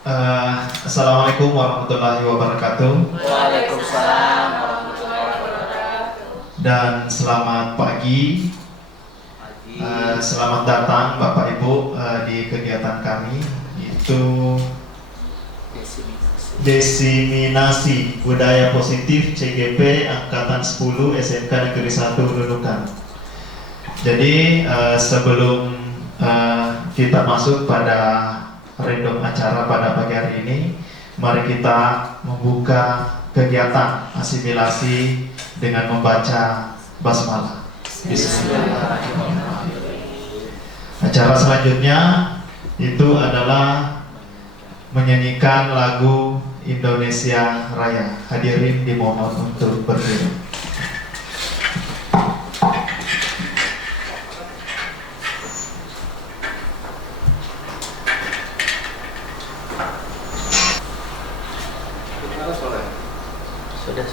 Assalamualaikum warahmatullahi wabarakatuh. Waalaikumsalam warahmatullahi wabarakatuh. Dan selamat pagi. Selamat datang Bapak Ibu di kegiatan kami, itu Desiminasi Budaya Positif CGP Angkatan 10 SMK Negeri 1 Nunukan. Jadi sebelum kita masuk pada random acara pada pagi hari ini, mari kita membuka kegiatan asimilasi dengan membaca basmalah. Bismillahirrahmanirrahim. Acara selanjutnya itu adalah menyanyikan lagu Indonesia Raya. Hadirin dimohon untuk berdiri. Sudah.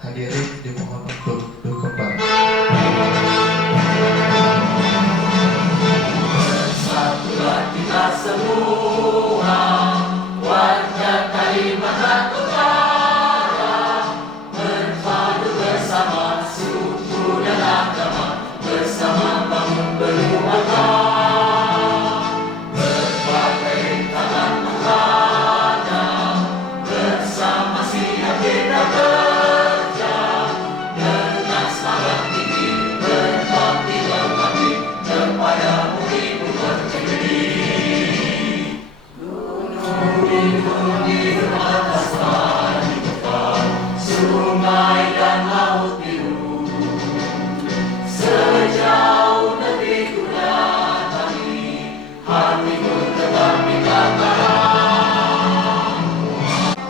Hadirin dimohon untuk duduk kembali. Bersatulah kita semua, warga Kalimantan Utara, berpadu bersama suku dan agama, bersama bangun berbangsa. Berbagai rintangan menghadang, bersama siap kita kerja, dengan semangat tinggi berbakti kepada Ibu Pertiwi. Gunung di atas tadi kepal, sungai dan laut biru, sejauh negeri ku datangi, hatiku tetap dikatakan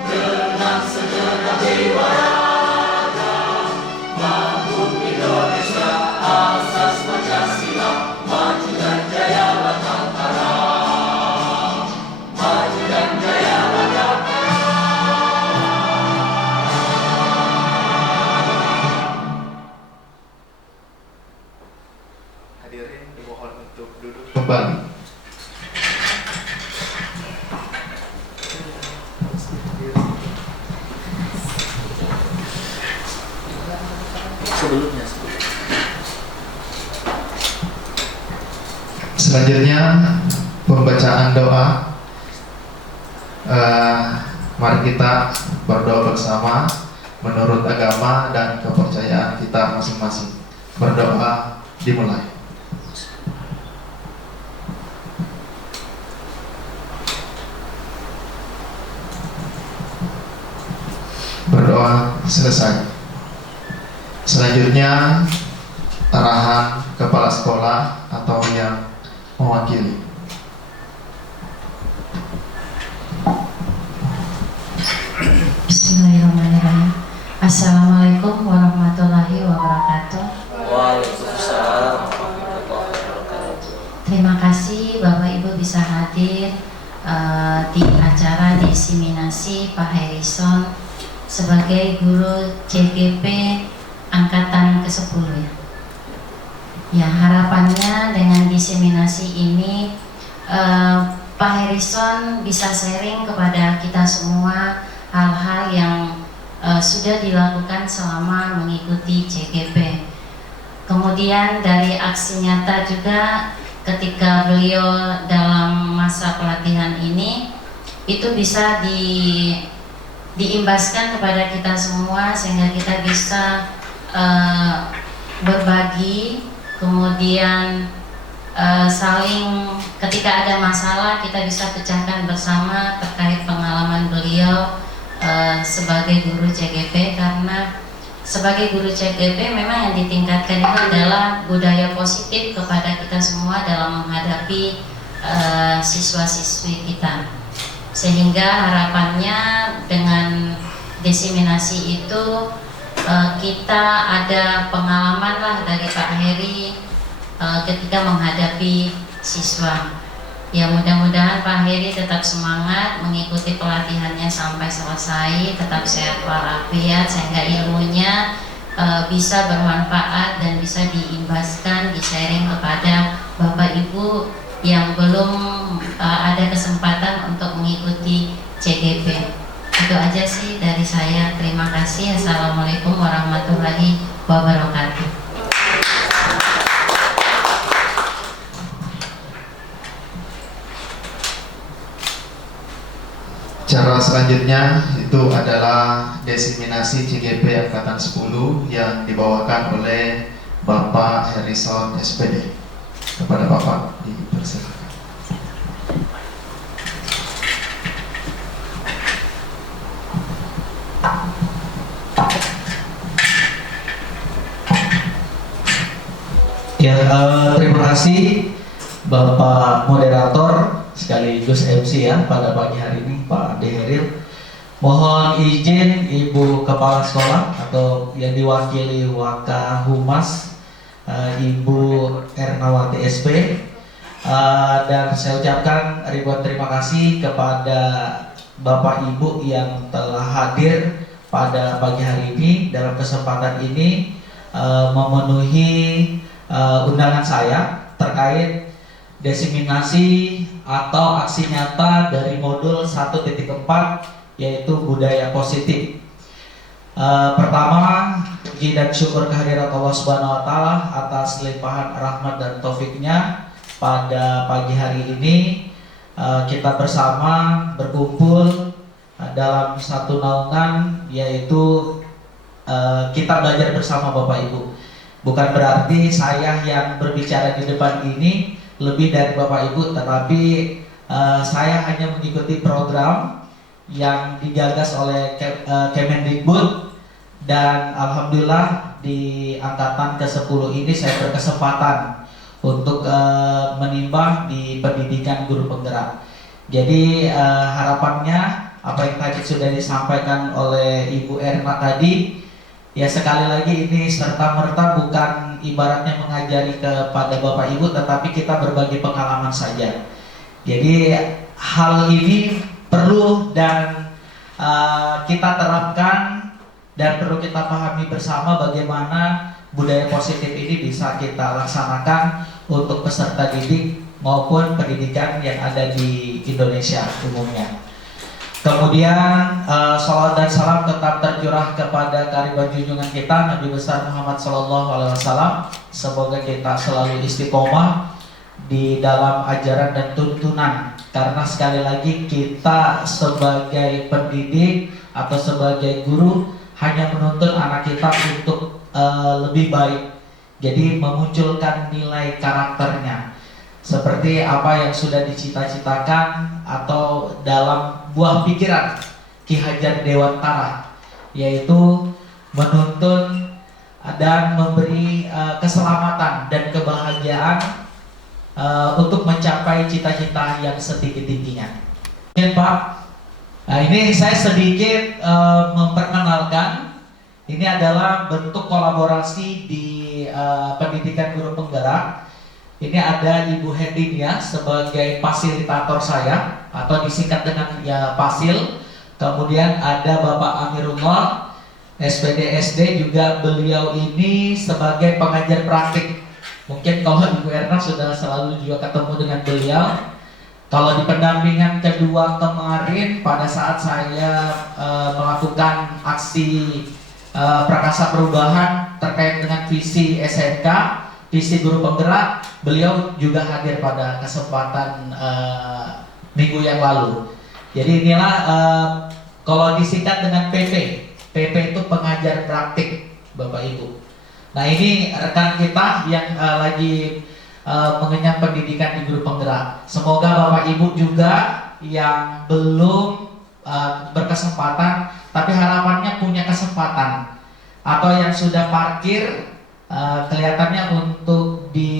dengan segenap jiwa raga, bangun Indonesia asas Pancasila, maju dan jaya Batangkara, maju dan jaya Batangkara. Hadirin dimohon untuk duduk kembali. Sebelumnya Selanjutnya pembacaan doa. Mari kita berdoa bersama menurut agama dan kepercayaan kita masing-masing. Berdoa dimulai. Berdoa selesai. Selanjutnya arahan kepala sekolah atau yang mewakili. Bismillahirrahmanirrahim. Assalamualaikum warahmatullahi wabarakatuh. Waalaikumsalam warahmatullahi wabarakatuh. Terima kasih Bapak Ibu bisa hadir di acara diseminasi Pak Harrison sebagai guru CGP angkatan ke-10 ya. Ya, harapannya dengan diseminasi ini Pak Harrison bisa sharing kepada kita semua hal-hal yang sudah dilakukan selama mengikuti CGP. Kemudian dari aksi nyata juga ketika beliau dalam masa pelatihan ini itu bisa diimbaskan kepada kita semua sehingga kita bisa berbagi, kemudian saling ketika ada masalah kita bisa pecahkan bersama terkait pengalaman beliau sebagai guru CGP. Karena sebagai guru CGP memang yang ditingkatkan itu adalah budaya positif kepada kita semua dalam menghadapi siswa-siswi kita, sehingga harapannya dengan diseminasi itu kita ada pengalaman lah dari Pak Heri ketika menghadapi siswa. Ya, mudah-mudahan Pak Heri tetap semangat mengikuti pelatihannya sampai selesai, tetap sehat walafiat sehingga ilmunya bisa bermanfaat dan bisa diimbaskan, di-sharing kepada Bapak Ibu yang belum ada kesempatan untuk mengikuti CGP. Itu aja sih dari saya. Terima kasih. Assalamualaikum warahmatullahi wabarakatuh. Cara selanjutnya itu adalah diseminasi CGP angkatan 10 yang dibawakan oleh Bapak Harrison SPD. Kepada Bapak dipersilakan. Ya, terima kasih Bapak Moderator sekaligus MC ya pada pagi hari ini, Pak Deheril. Mohon izin Ibu Kepala Sekolah atau yang diwakili Wakahumas, Ibu Ernawati SP, dan saya ucapkan ribuan terima kasih kepada Bapak Ibu yang telah hadir pada pagi hari ini dalam kesempatan ini memenuhi undangan saya terkait diseminasi atau aksi nyata dari modul 1.4 yaitu budaya positif. Pertama, puji dan syukur kehadirat Allah Subhanahu wa taala atas limpahan rahmat dan taufiknya pada pagi hari ini kita bersama berkumpul dalam satu naungan yaitu kita belajar bersama Bapak Ibu. Bukan berarti saya yang berbicara di depan ini lebih dari Bapak Ibu, tetapi saya hanya mengikuti program yang digagas oleh Kemendikbud, dan alhamdulillah di angkatan ke-10 ini saya berkesempatan untuk menimba di pendidikan guru penggerak. Jadi harapannya apa yang tadi sudah disampaikan oleh Ibu Erna tadi, ya sekali lagi ini serta-merta bukan ibaratnya mengajari kepada Bapak Ibu, tetapi kita berbagi pengalaman saja. Jadi hal ini perlu dan kita terapkan dan perlu kita pahami bersama bagaimana budaya positif ini bisa kita laksanakan untuk peserta didik maupun pendidikan yang ada di Indonesia umumnya. Kemudian salawat dan salam tetap tercurah kepada karibah junjungan kita Nabi besar Muhammad SAW. Semoga kita selalu istiqomah di dalam ajaran dan tuntunan, karena sekali lagi kita sebagai pendidik atau sebagai guru hanya menuntut anak kita untuk lebih baik. Jadi memunculkan nilai karakternya seperti apa yang sudah dicita-citakan atau dalam buah pikiran Ki Hajar Dewantara, yaitu menuntun dan memberi keselamatan dan kebahagiaan untuk mencapai cita-cita yang setinggi-tingginya. Pak, nah ini saya sedikit memperkenalkan Ini adalah bentuk kolaborasi di pendidikan guru penggerak. Ini ada Ibu Hendinia sebagai fasilitator saya atau disingkat dengan ya Fasil. Kemudian ada Bapak Amirullah SPD SD, juga beliau ini sebagai pengajar praktik. Mungkin kalau Ibu Erna sudah selalu juga ketemu dengan beliau. Kalau di pendampingan kedua kemarin pada saat saya melakukan aksi Prakasa Perubahan terkait dengan visi SMK, visi guru penggerak, beliau juga hadir pada kesempatan minggu yang lalu. Jadi inilah kalau disingkat dengan PP itu pengajar praktik, Bapak Ibu. Nah, ini rekan kita yang lagi mengenyam pendidikan di guru penggerak. Semoga Bapak Ibu juga yang belum berkesempatan, tapi harapannya punya kesempatan, atau yang sudah parkir, kelihatannya untuk di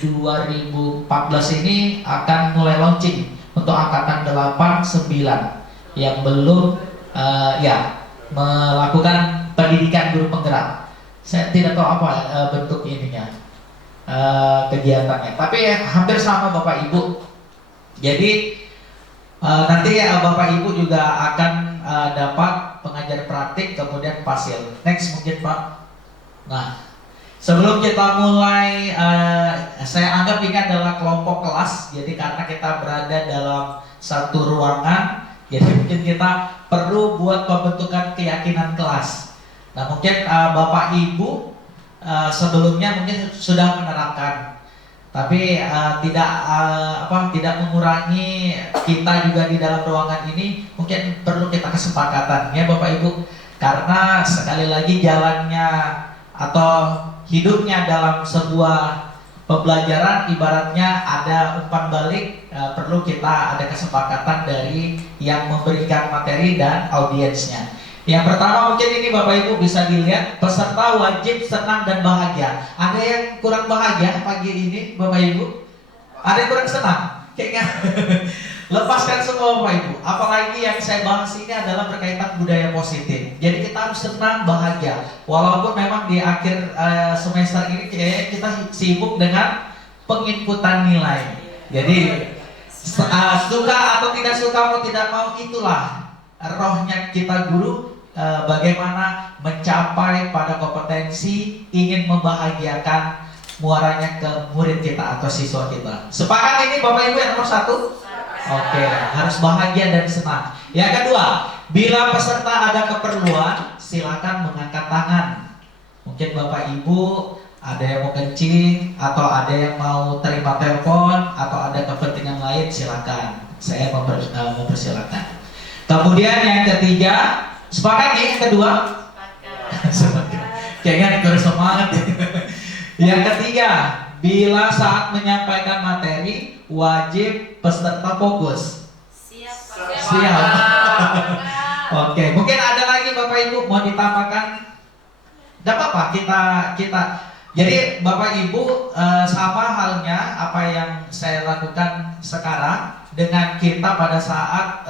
2014 ini akan mulai launching untuk angkatan 8-9 yang belum melakukan pendidikan guru penggerak. Saya tidak tahu apa bentuk ininya, kegiatannya, tapi hampir sama Bapak Ibu. Jadi nanti Bapak Ibu juga akan dapat pengajar praktik, kemudian fasil. Next mungkin Pak. Nah, sebelum kita mulai, saya anggap ini adalah kelompok kelas. Jadi karena kita berada dalam satu ruangan, jadi mungkin kita perlu buat pembentukan keyakinan kelas. Nah, mungkin Bapak Ibu sebelumnya mungkin sudah menerapkan, tapi tidak mengurangi kita juga di dalam ruangan ini. Mungkin perlu kita kesepakatan ya Bapak Ibu, karena sekali lagi jalannya atau hidupnya dalam sebuah pembelajaran ibaratnya ada umpan balik, perlu kita ada kesepakatan dari yang memberikan materi dan audiensnya. Yang pertama mungkin ini Bapak Ibu bisa dilihat, peserta wajib senang dan bahagia. Ada yang kurang bahagia pagi ini Bapak Ibu? Ada yang kurang senang? Kayaknya lepaskan semua Bapak Ibu. Apalagi yang saya bahas ini adalah berkaitan budaya positif. Jadi kita harus senang, bahagia. Walaupun memang di akhir semester ini kayaknya kita sibuk dengan penginputan nilai. Jadi suka atau tidak suka, mau tidak mau, itulah rohnya kita guru, bagaimana mencapai pada kompetensi ingin membahagiakan muaranya ke murid kita atau siswa kita. Sepakat ini Bapak Ibu yang nomor 1? Oke, harus bahagia dan senang. Yang kedua, bila peserta ada keperluan, silakan mengangkat tangan. Mungkin Bapak Ibu ada yang mau kencing, atau ada yang mau terima telepon, atau ada kepentingan lain, silakan. Saya mempersilakan. Kemudian yang ketiga, sepakat ya yang kedua? Sepakat. Kayaknya kurang semangat. Yang ketiga, bila saat menyampaikan materi, wajib peserta fokus. Siap. Oke, mungkin ada lagi Bapak Ibu mau ditambahkan? Tidak apa-apa, kita. Jadi Bapak Ibu sama halnya apa yang saya lakukan sekarang dengan kita pada saat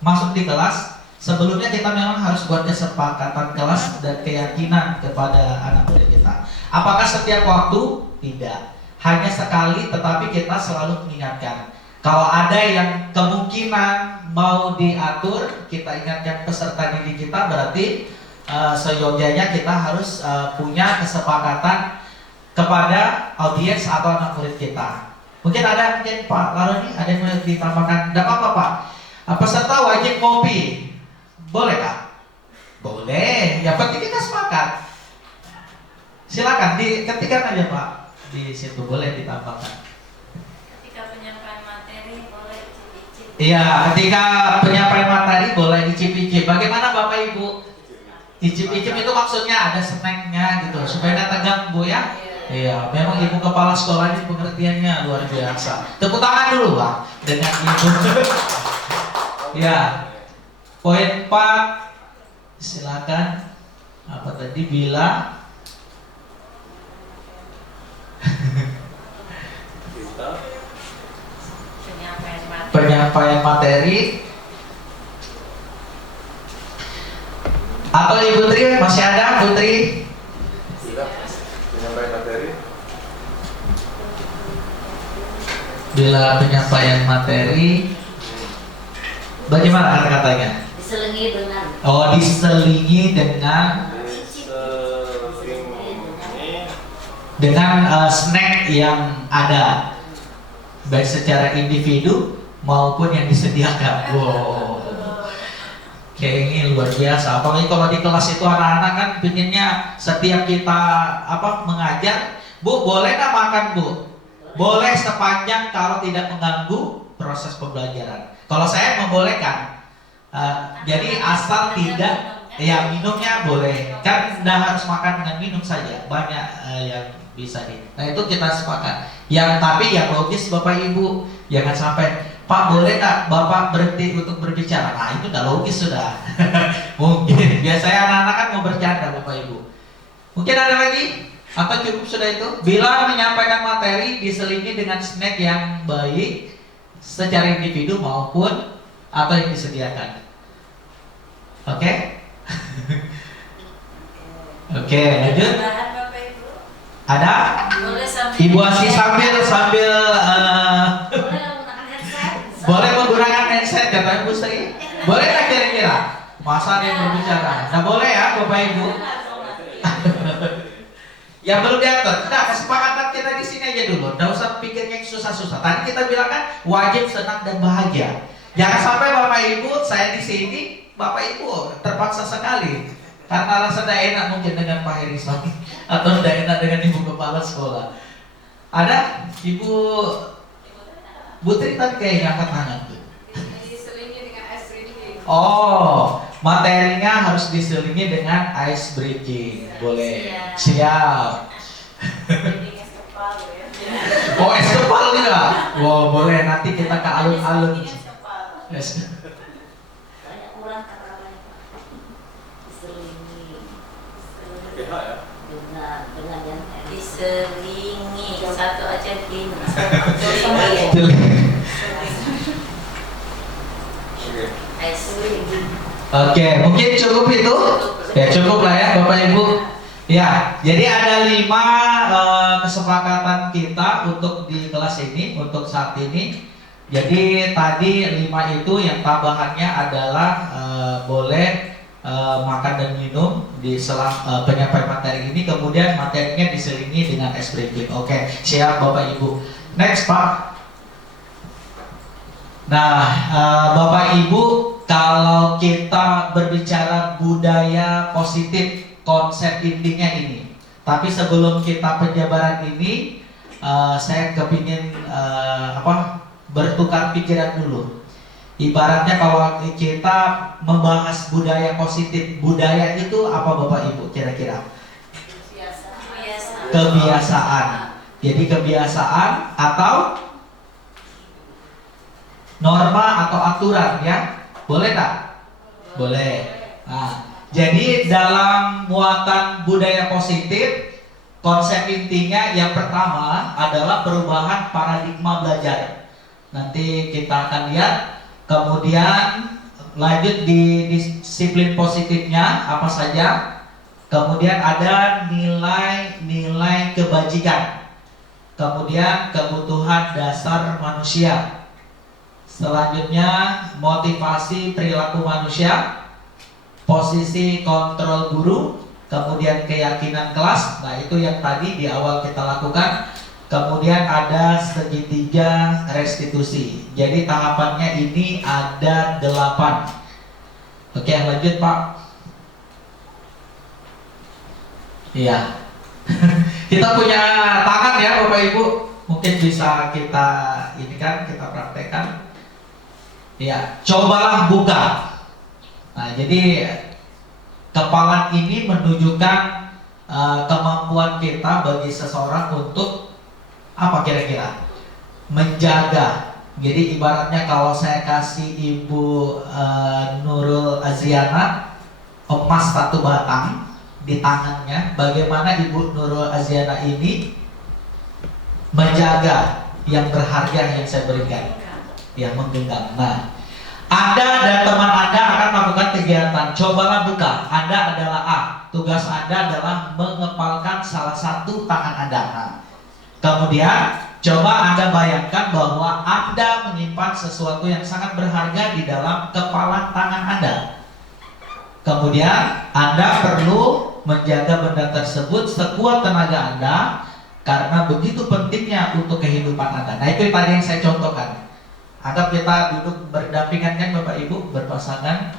masuk di kelas. Sebelumnya kita memang harus buat kesepakatan kelas dan keyakinan kepada anak murid kita. Apakah setiap waktu? Tidak. Hanya sekali, tetapi kita selalu mengingatkan. Kalau ada yang kemungkinan mau diatur, kita ingatkan peserta didik kita, berarti seyogyanya kita harus punya kesepakatan kepada audiens atau anak murid kita. Mungkin Pak Laroni ada yang mau ditambahkan? Tidak apa-apa Pak. Peserta wajib ngopi. Boleh Kak? Boleh. Yang penting kita sepakat. Silakan diketikkan aja Pak. Di situ boleh ditambahkan. Ketika penyampaian materi boleh icip-icip. Iya, ketika penyampaian materi boleh icip-icip. Bagaimana Bapak Ibu? Icip-icip itu maksudnya ada snacknya gitu, supaya tidak tegang Bu ya. Iya, memang Ibu Kepala Sekolah ini pengertiannya luar biasa. Tepuk tangan dulu Pak dengan Ibu. Ya. Poin 4, silakan. Apa tadi? Bila penyampaian materi, atau Ibu Tri Putri? Menyampaikan materi. Bila penyampaian materi, bagaimana kata-katanya? Diselingi dengan Oh, diselingi dengan snack yang ada, baik secara individu maupun yang disediakan. Wow, kayak ini luar biasa. Apalagi kalau di kelas itu anak-anak kan pinginnya setiap kita mengajar, Bu boleh nggak makan Bu? Boleh sepanjang kalau tidak mengganggu proses pembelajaran. Kalau saya membolehkan, jadi asal tidak, ya minumnya boleh. Kan nggak harus makan dengan minum saja, banyak yang bisa di. Nah itu kita sepakat. Tapi yang logis Bapak Ibu, jangan sampai Pak boleh nggak Bapak berhenti untuk berbicara. Nah itu udah logis sudah. Mungkin biasanya anak-anak kan mau bercanda Bapak Ibu. Mungkin ada lagi? Atau cukup sudah itu? Bila menyampaikan materi diselingi dengan snack yang baik secara individu maupun atau yang disediakan. Oke? Oke, lanjut. Ada? Ibu Asi sambil boleh menggunakan headset katanya Bu Sri. Boleh nggak kira-kira? Masa ada yang berbicara? Nggak boleh ya Bapak Ibu? Yang belum diatur. Nah, kesepakatan kita di sini aja dulu. Nggak usah pikirnya yang susah-susah. Tadi kita bilang kan wajib senang dan bahagia. Jangan sampai Bapak Ibu, saya di sini, Bapak Ibu terpaksa sekali karena rasa tidak enak mungkin dengan Pak Herisan atau tidak enak dengan Ibu Kepala Sekolah. Ada Ibu Putri tadi kayak angkat tangan tuh. Diselingi dengan ice breaking. Oh, materinya harus diselingi dengan ice breaking. Boleh. Siap. Es kepal ya. Oh, es kepal enggak? Wow, boleh. Nanti kita ke alun-alun. Es kepal. Yes. banyak kurang kata-katanya Pak. Diselingi PH ya. dengan yang diselingi satu aja gini. Oke, mungkin cukup itu. Ya cukup lah ya Bapak Ibu. Ya, jadi ada 5 kesepakatan kita untuk di kelas ini, untuk saat ini. Jadi tadi 5 itu yang tambahannya adalah boleh makan dan minum di selang penyampaian materi ini, kemudian materinya diselingi dengan es breaking. Oke, siap Bapak Ibu. Next Pak. Nah, Bapak Ibu, kalau kita berbicara budaya positif, konsep intinya ini. Tapi sebelum kita penjabaran ini, saya kepingin bertukar pikiran dulu. Ibaratnya kalau kita membahas budaya positif, budaya itu apa Bapak Ibu kira-kira? Kebiasaan. Jadi kebiasaan atau norma atau aturan ya? Boleh tak? Boleh. Nah, jadi dalam muatan budaya positif, konsep intinya yang pertama adalah perubahan paradigma belajar. Nanti kita akan lihat. Kemudian lanjut di disiplin positifnya apa saja. Kemudian ada nilai-nilai kebajikan. Kemudian kebutuhan dasar manusia. Selanjutnya motivasi perilaku manusia, posisi kontrol guru, kemudian keyakinan kelas. Nah itu yang tadi di awal kita lakukan. Kemudian ada segitiga restitusi. Jadi tahapannya ini ada 8. Oke, lanjut Pak. Iya. Kita punya tangan ya Bapak Ibu. Mungkin bisa kita kita praktekkan. Iya, cobalah buka. Nah, jadi kepalan ini menunjukkan kemampuan kita bagi seseorang untuk apa kira-kira? Menjaga. Jadi ibaratnya kalau saya kasih Ibu Nurul Aziana emas 1 batang di tangannya, bagaimana Ibu Nurul Aziana ini menjaga yang berharga yang saya berikan, yang menggenggam. Nah, Anda dan teman Anda akan melakukan kegiatan. Cobalah buka. Anda adalah A. Tugas Anda adalah mengepalkan salah satu tangan Anda. Nah, kemudian coba Anda bayangkan bahwa Anda menyimpan sesuatu yang sangat berharga di dalam kepalan tangan Anda. Kemudian Anda perlu menjaga benda tersebut sekuat tenaga Anda, karena begitu pentingnya untuk kehidupan Anda. Nah, itu tadi yang saya contohkan. Anggap kita duduk berdampingan kan Bapak Ibu, berpasangan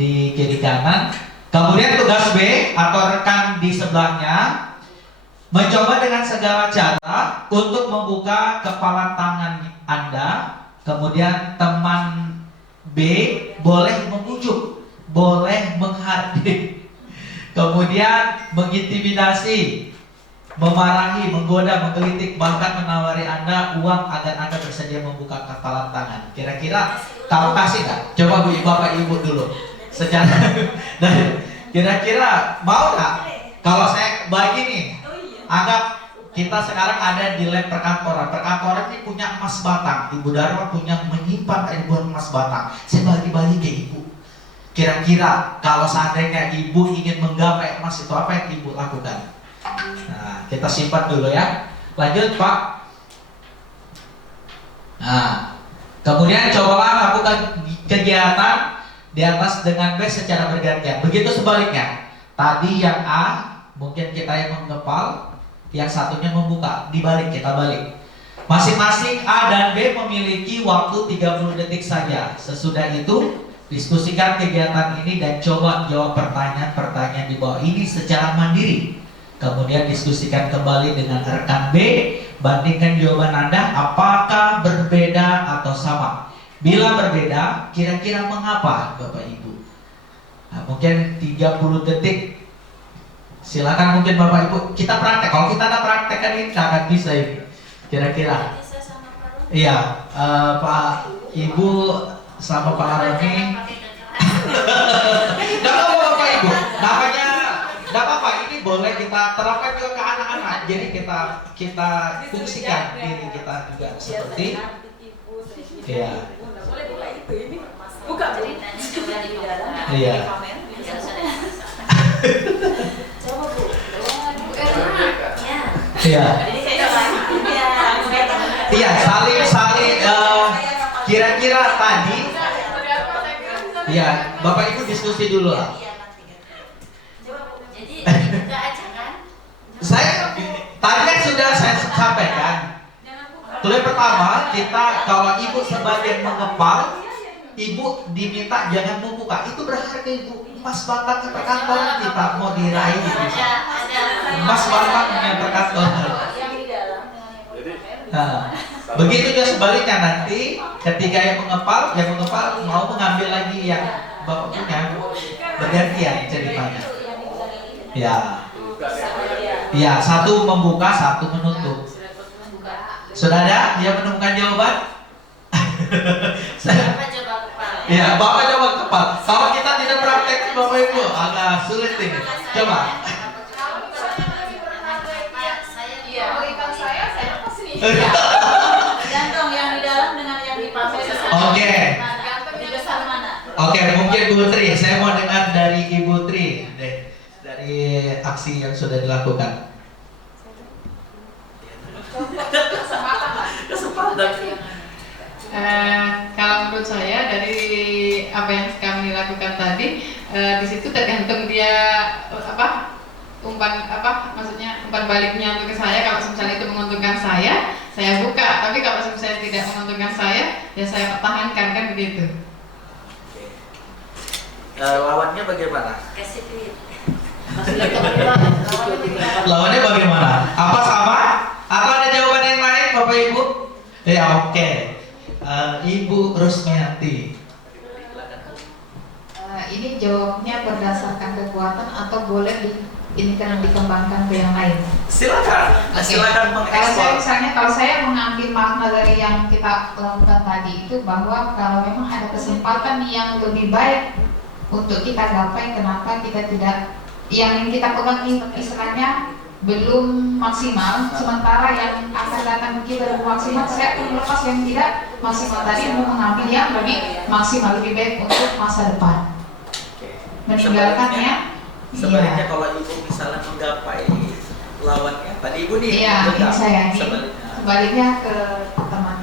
di kiri kanan. Kemudian tugas B atau rekan di sebelahnya mencoba dengan segala cara untuk membuka kepalan tangan Anda. Kemudian teman B boleh membujuk, boleh menghardik, kemudian mengintimidasi, memarahi, menggoda, menggelitik, bahkan menawari Anda uang agar Anda bersedia membuka kepalan tangan. Kira-kira kamu kasih nggak? Coba Bapak Ibu dulu. Secara dan kira-kira mau nggak? Kalau saya bagi nih, anggap kita sekarang ada di lab perkantoran. Perkantoran ini punya emas batang. Ibu Dharma punya menyimpan ribuan emas batang. Saya bagi-bagi ke Ibu. Kira-kira kalau seandainya Ibu ingin menggapai emas itu, apa yang Ibu lakukan? Nah, kita simpan dulu ya. Lanjut Pak. Nah, kemudian cobalah lakukan kegiatan di atas dengan B secara bergantian. Begitu sebaliknya. Tadi yang A mungkin kita yang mengepal, yang satunya membuka. Dibalik, kita balik. Masing-masing A dan B memiliki waktu 30 detik saja. Sesudah itu diskusikan kegiatan ini dan coba jawab pertanyaan-pertanyaan di bawah ini secara mandiri. Kemudian diskusikan kembali dengan rekan B, bandingkan jawaban Anda apakah berbeda atau sama. Bila berbeda, kira-kira mengapa Bapak Ibu? Nah, mungkin 30 detik. Silakan mungkin Bapak Ibu, kita praktek. Kalau kita ada praktekkan ini nggak akan bisa ini. Kira-kira. Iya, Pak Ibu sama Pak Aroni. Nggak apa-apa Bapak Ibu, namanya nggak apa-apa. Ini boleh kita terapkan juga ke anak-anak. Jadi kita fungsikan diri kita juga seperti. Iya. Boleh buka itu ini. Buka Jadi tanya coba di dalam. Iya. Coba Bu. Ya. Iya. Jadi saya Iya, saling kira-kira tadi. Iya, Bapak Ibu diskusi dulu lah. Jadi kita aja kan. Saya tadi kan sudah saya sampaikan. Tulis pertama, kita kalau Ibu sebagian mengepal, Ibu diminta jangan membuka. Itu berharga Ibu. Emas batang ke perkantoran kita mau diraih gitu. Emas batangnya perkantoran. Nah, begitu juga sebaliknya nanti ketika yang mengepal mau mengambil lagi yang Bapak punya, bergantian ceritanya. Ya. Ya, satu membuka, satu menutup. Sudah ada yang menemukan jawaban? Bapak coba kepala. Ya, Bapak coba kepal. Kalau kita tidak praktek Bapak Ibu agak sulit ini. Coba. Iya, berikan saya pasti nih. Gantung yang di dalam dengan yang di pamer. Oke. Gantung Di besar mana? Oke, mungkin Bu Tri, saya mau dengar dari Ibu Tri deh, dari aksi yang sudah dilakukan. Kalau menurut saya dari apa yang kami lakukan tadi, di situ tergantung dia umpan baliknya untuk ke saya. Kalau misalnya itu menguntungkan saya buka. Tapi kalau misalnya tidak menguntungkan saya, ya saya pertahankan, kan begitu. Lawannya bagaimana? Kasih duit. Lawannya bagaimana? Apa sama? Atau ada jawaban yang lain Bapak Ibu? Ya oke. Ibu Rusmiati. Ini jawabnya berdasarkan kekuatan atau boleh ini kan dikembangkan ke yang lain. Silakan. Silakan mengekspor. Kalau saya mengambil makna dari yang kita lakukan tadi itu bahwa kalau memang ada kesempatan yang lebih baik untuk kita gapai, kenapa kita tidak, yang kita pegang istilahnya belum maksimal, sementara yang akan datang kita lebih maksimal, saya akan melepas yang tidak maksimal tadi mau mengambil yang lebih maksimal, lebih baik untuk masa depan. Meninggalkannya. Sebaliknya kalau ibu misalnya menggapai lawannya, tadi ibu nih, Iya, ini saya nih. Sebaliknya ke teman.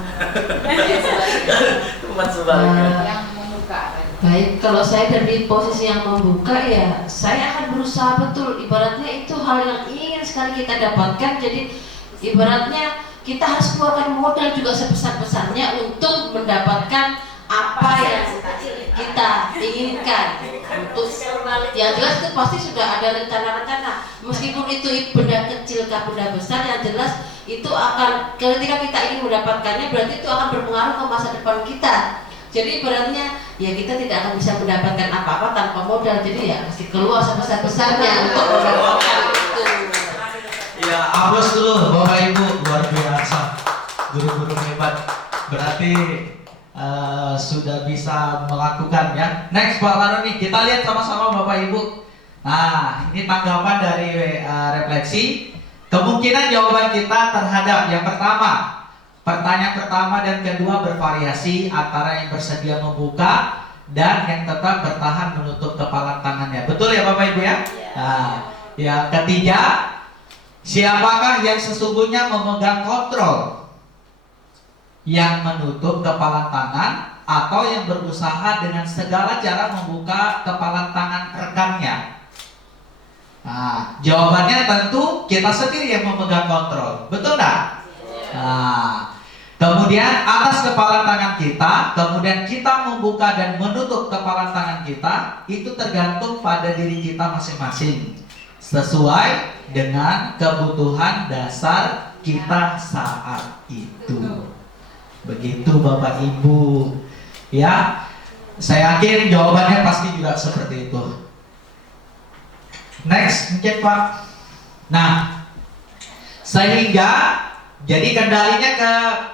Teman sebaliknya. Yang membuka. Baik, kalau saya dari posisi yang membuka ya saya akan berusaha betul. Ibaratnya itu hal yang ingin sekali kita dapatkan. Jadi ibaratnya kita harus keluarkan modal juga sebesar-besarnya untuk mendapatkan apa yang kita inginkan. Untuk yang jelas itu pasti sudah ada rencana-rencana. Meskipun itu benda kecil kah benda besar, yang jelas itu akan ketika kita ingin mendapatkannya berarti itu akan berpengaruh ke masa depan kita. Jadi ibaratnya ya kita tidak akan bisa mendapatkan apa-apa tanpa modal. Jadi ya mesti keluar sebesar-besarnya untuk mendapatkan itu. Ya, aplaus dulu Bapak Ibu, luar biasa. Guru-guru hebat. Berarti sudah bisa melakukan ya. Next Pak Laroni, kita lihat sama-sama Bapak Ibu. Nah, ini tanggapan dari refleksi. Kemungkinan jawaban kita terhadap yang pertama, pertanyaan pertama dan kedua bervariasi antara yang bersedia membuka dan yang tetap bertahan menutup kepalan tangannya. Betul ya Bapak Ibu ya? Nah, yang ketiga, siapakah yang sesungguhnya memegang kontrol? Yang menutup kepalan tangan atau yang berusaha dengan segala cara membuka kepalan tangan rekannya? Nah, jawabannya tentu kita sendiri yang memegang kontrol. Betul nggak? Nah, kemudian atas kepala tangan kita, kemudian kita membuka dan menutup kepala tangan kita, itu tergantung pada diri kita masing-masing, sesuai dengan kebutuhan dasar kita saat itu. Begitu Bapak Ibu. Ya, saya yakin jawabannya pasti juga seperti itu. Next, mungkin Pak. Nah, sehingga jadi kendalinya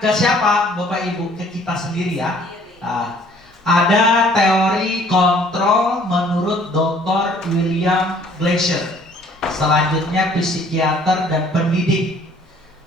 ke siapa Bapak Ibu? Ke kita sendiri ya. Nah, ada teori kontrol menurut Dr. William Glasser. Selanjutnya psikiater dan pendidik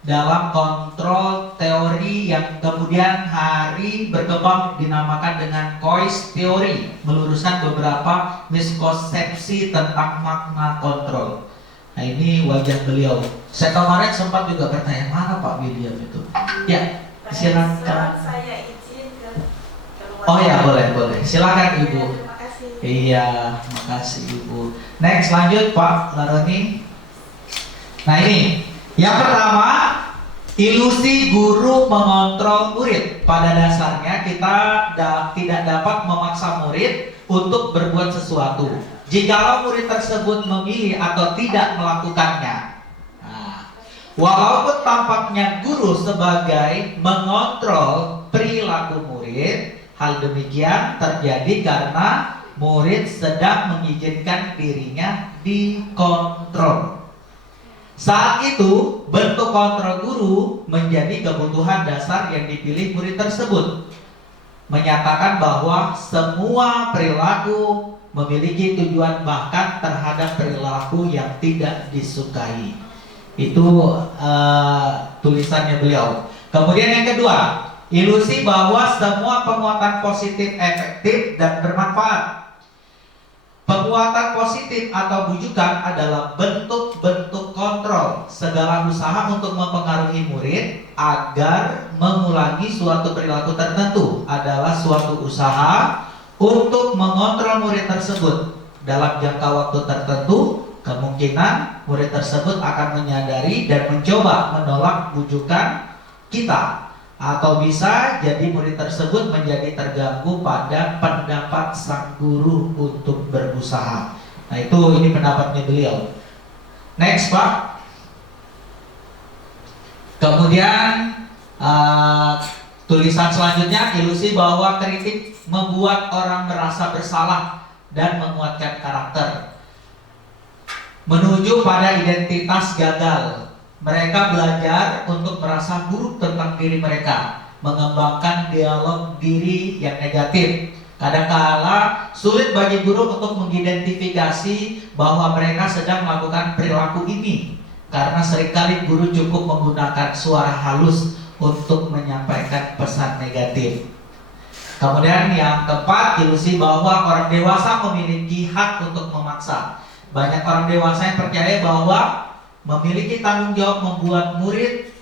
dalam kontrol teori yang kemudian hari berkembang dinamakan dengan Coy's Theory, meluruskan beberapa miskonsepsi tentang makna kontrol. Nah, ini wajah beliau. Saya kemarin sempat juga bertanya, mana Pak William itu? Ya, silakan. Saya izin ke Oh ya, boleh. Silakan Ibu. Terima kasih. Iya, makasih Ibu. Next, lanjut Pak Laroni. Nah ini, yang pertama, ilusi guru mengontrol murid. Pada dasarnya kita tidak dapat memaksa murid untuk berbuat sesuatu jikalau murid tersebut memilih atau tidak melakukannya. Nah, walaupun tampaknya guru sebagai mengontrol perilaku murid, hal demikian terjadi karena murid sedang mengizinkan dirinya dikontrol. Saat itu, bentuk kontrol guru menjadi kebutuhan dasar yang dipilih murid tersebut. Menyatakan bahwa semua perilaku memiliki tujuan bahkan terhadap perilaku yang tidak disukai. Itu tulisannya beliau. Kemudian yang kedua, ilusi bahwa semua penguatan positif efektif dan bermanfaat. Penguatan positif atau bujukan adalah bentuk-bentuk kontrol segala usaha untuk mempengaruhi murid agar mengulangi suatu perilaku tertentu adalah suatu usaha untuk mengontrol murid tersebut. Dalam jangka waktu tertentu, kemungkinan murid tersebut akan menyadari dan mencoba menolak bujukan kita, atau bisa jadi murid tersebut menjadi terganggu pada pendapat sang guru untuk berusaha. Nah ini pendapatnya beliau. Next Pak. Kemudian tulisan selanjutnya, ilusi bahwa kritik membuat orang merasa bersalah dan menguatkan karakter. Menuju pada identitas gagal. Mereka belajar untuk merasa buruk tentang diri mereka, mengembangkan dialog diri yang negatif. Kadang-kala sulit bagi guru untuk mengidentifikasi bahwa mereka sedang melakukan perilaku ini. karena seringkali guru cukup menggunakan suara halus untuk menyampaikan pesan negatif. Kemudian yang keempat, ilusi bahwa orang dewasa memiliki hak untuk memaksa. Banyak orang dewasa yang percaya bahwa memiliki tanggung jawab membuat murid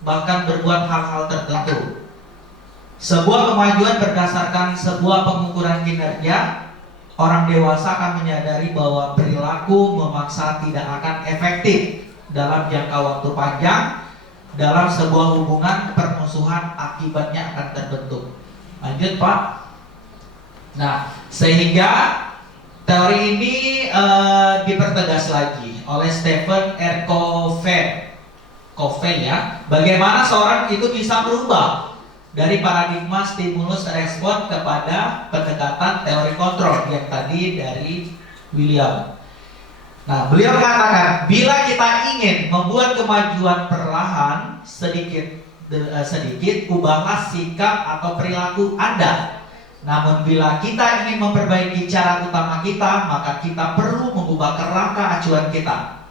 bahkan berbuat hal-hal tertentu. Sebuah kemajuan berdasarkan sebuah pengukuran kinerja. Orang dewasa akan menyadari bahwa perilaku memaksa tidak akan efektif dalam jangka waktu panjang. Dalam sebuah hubungan permusuhan akibatnya akan terbentuk. Lanjut Pak. Nah, sehingga teori ini dipertegas lagi oleh Stephen R. Covey ya. Bagaimana seorang itu bisa berubah dari paradigma stimulus respon kepada pendekatan teori kontrol yang tadi dari William. Nah, beliau mengatakan bila kita ingin membuat kemajuan perlahan sedikit, ubahlah sikap atau perilaku Anda. Namun bila kita ingin memperbaiki cara utama kita, maka kita perlu mengubah kerangka acuan kita.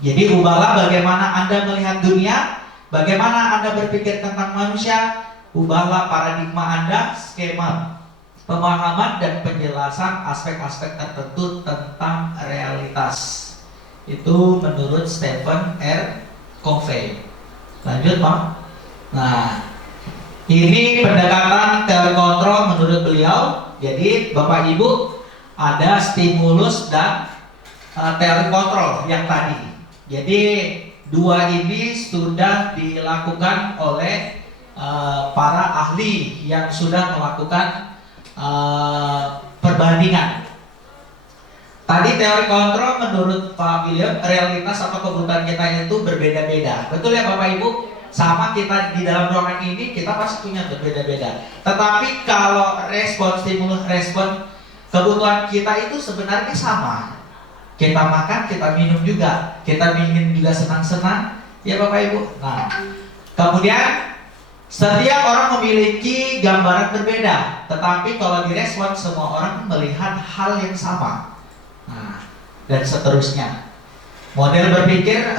Jadi ubahlah bagaimana Anda melihat dunia, bagaimana Anda berpikir tentang manusia. Ubahlah paradigma Anda, skema pemahaman dan penjelasan aspek-aspek tertentu tentang realitas. Itu menurut Stephen R. Covey. Lanjut Pak. Nah, ini pendekatan teori kontrol menurut beliau. Jadi Bapak Ibu, ada stimulus dan teori kontrol yang tadi. Jadi dua ini sudah dilakukan oleh para ahli yang sudah melakukan perbandingan. Tadi teori kontrol menurut Pak William, realitas atau kebutuhan kita itu berbeda-beda. Betul ya Bapak Ibu? Sama kita di dalam ruangan ini kita pasti punya berbeda-beda. Tetapi kalau respon, stimulus respon, kebutuhan kita itu sebenarnya sama. Kita makan, kita minum juga. Kita ingin juga senang-senang, ya Bapak Ibu. Nah, kemudian setiap orang memiliki gambaran berbeda, tetapi kalau direspon semua orang melihat hal yang sama. Nah, dan seterusnya. Model berpikir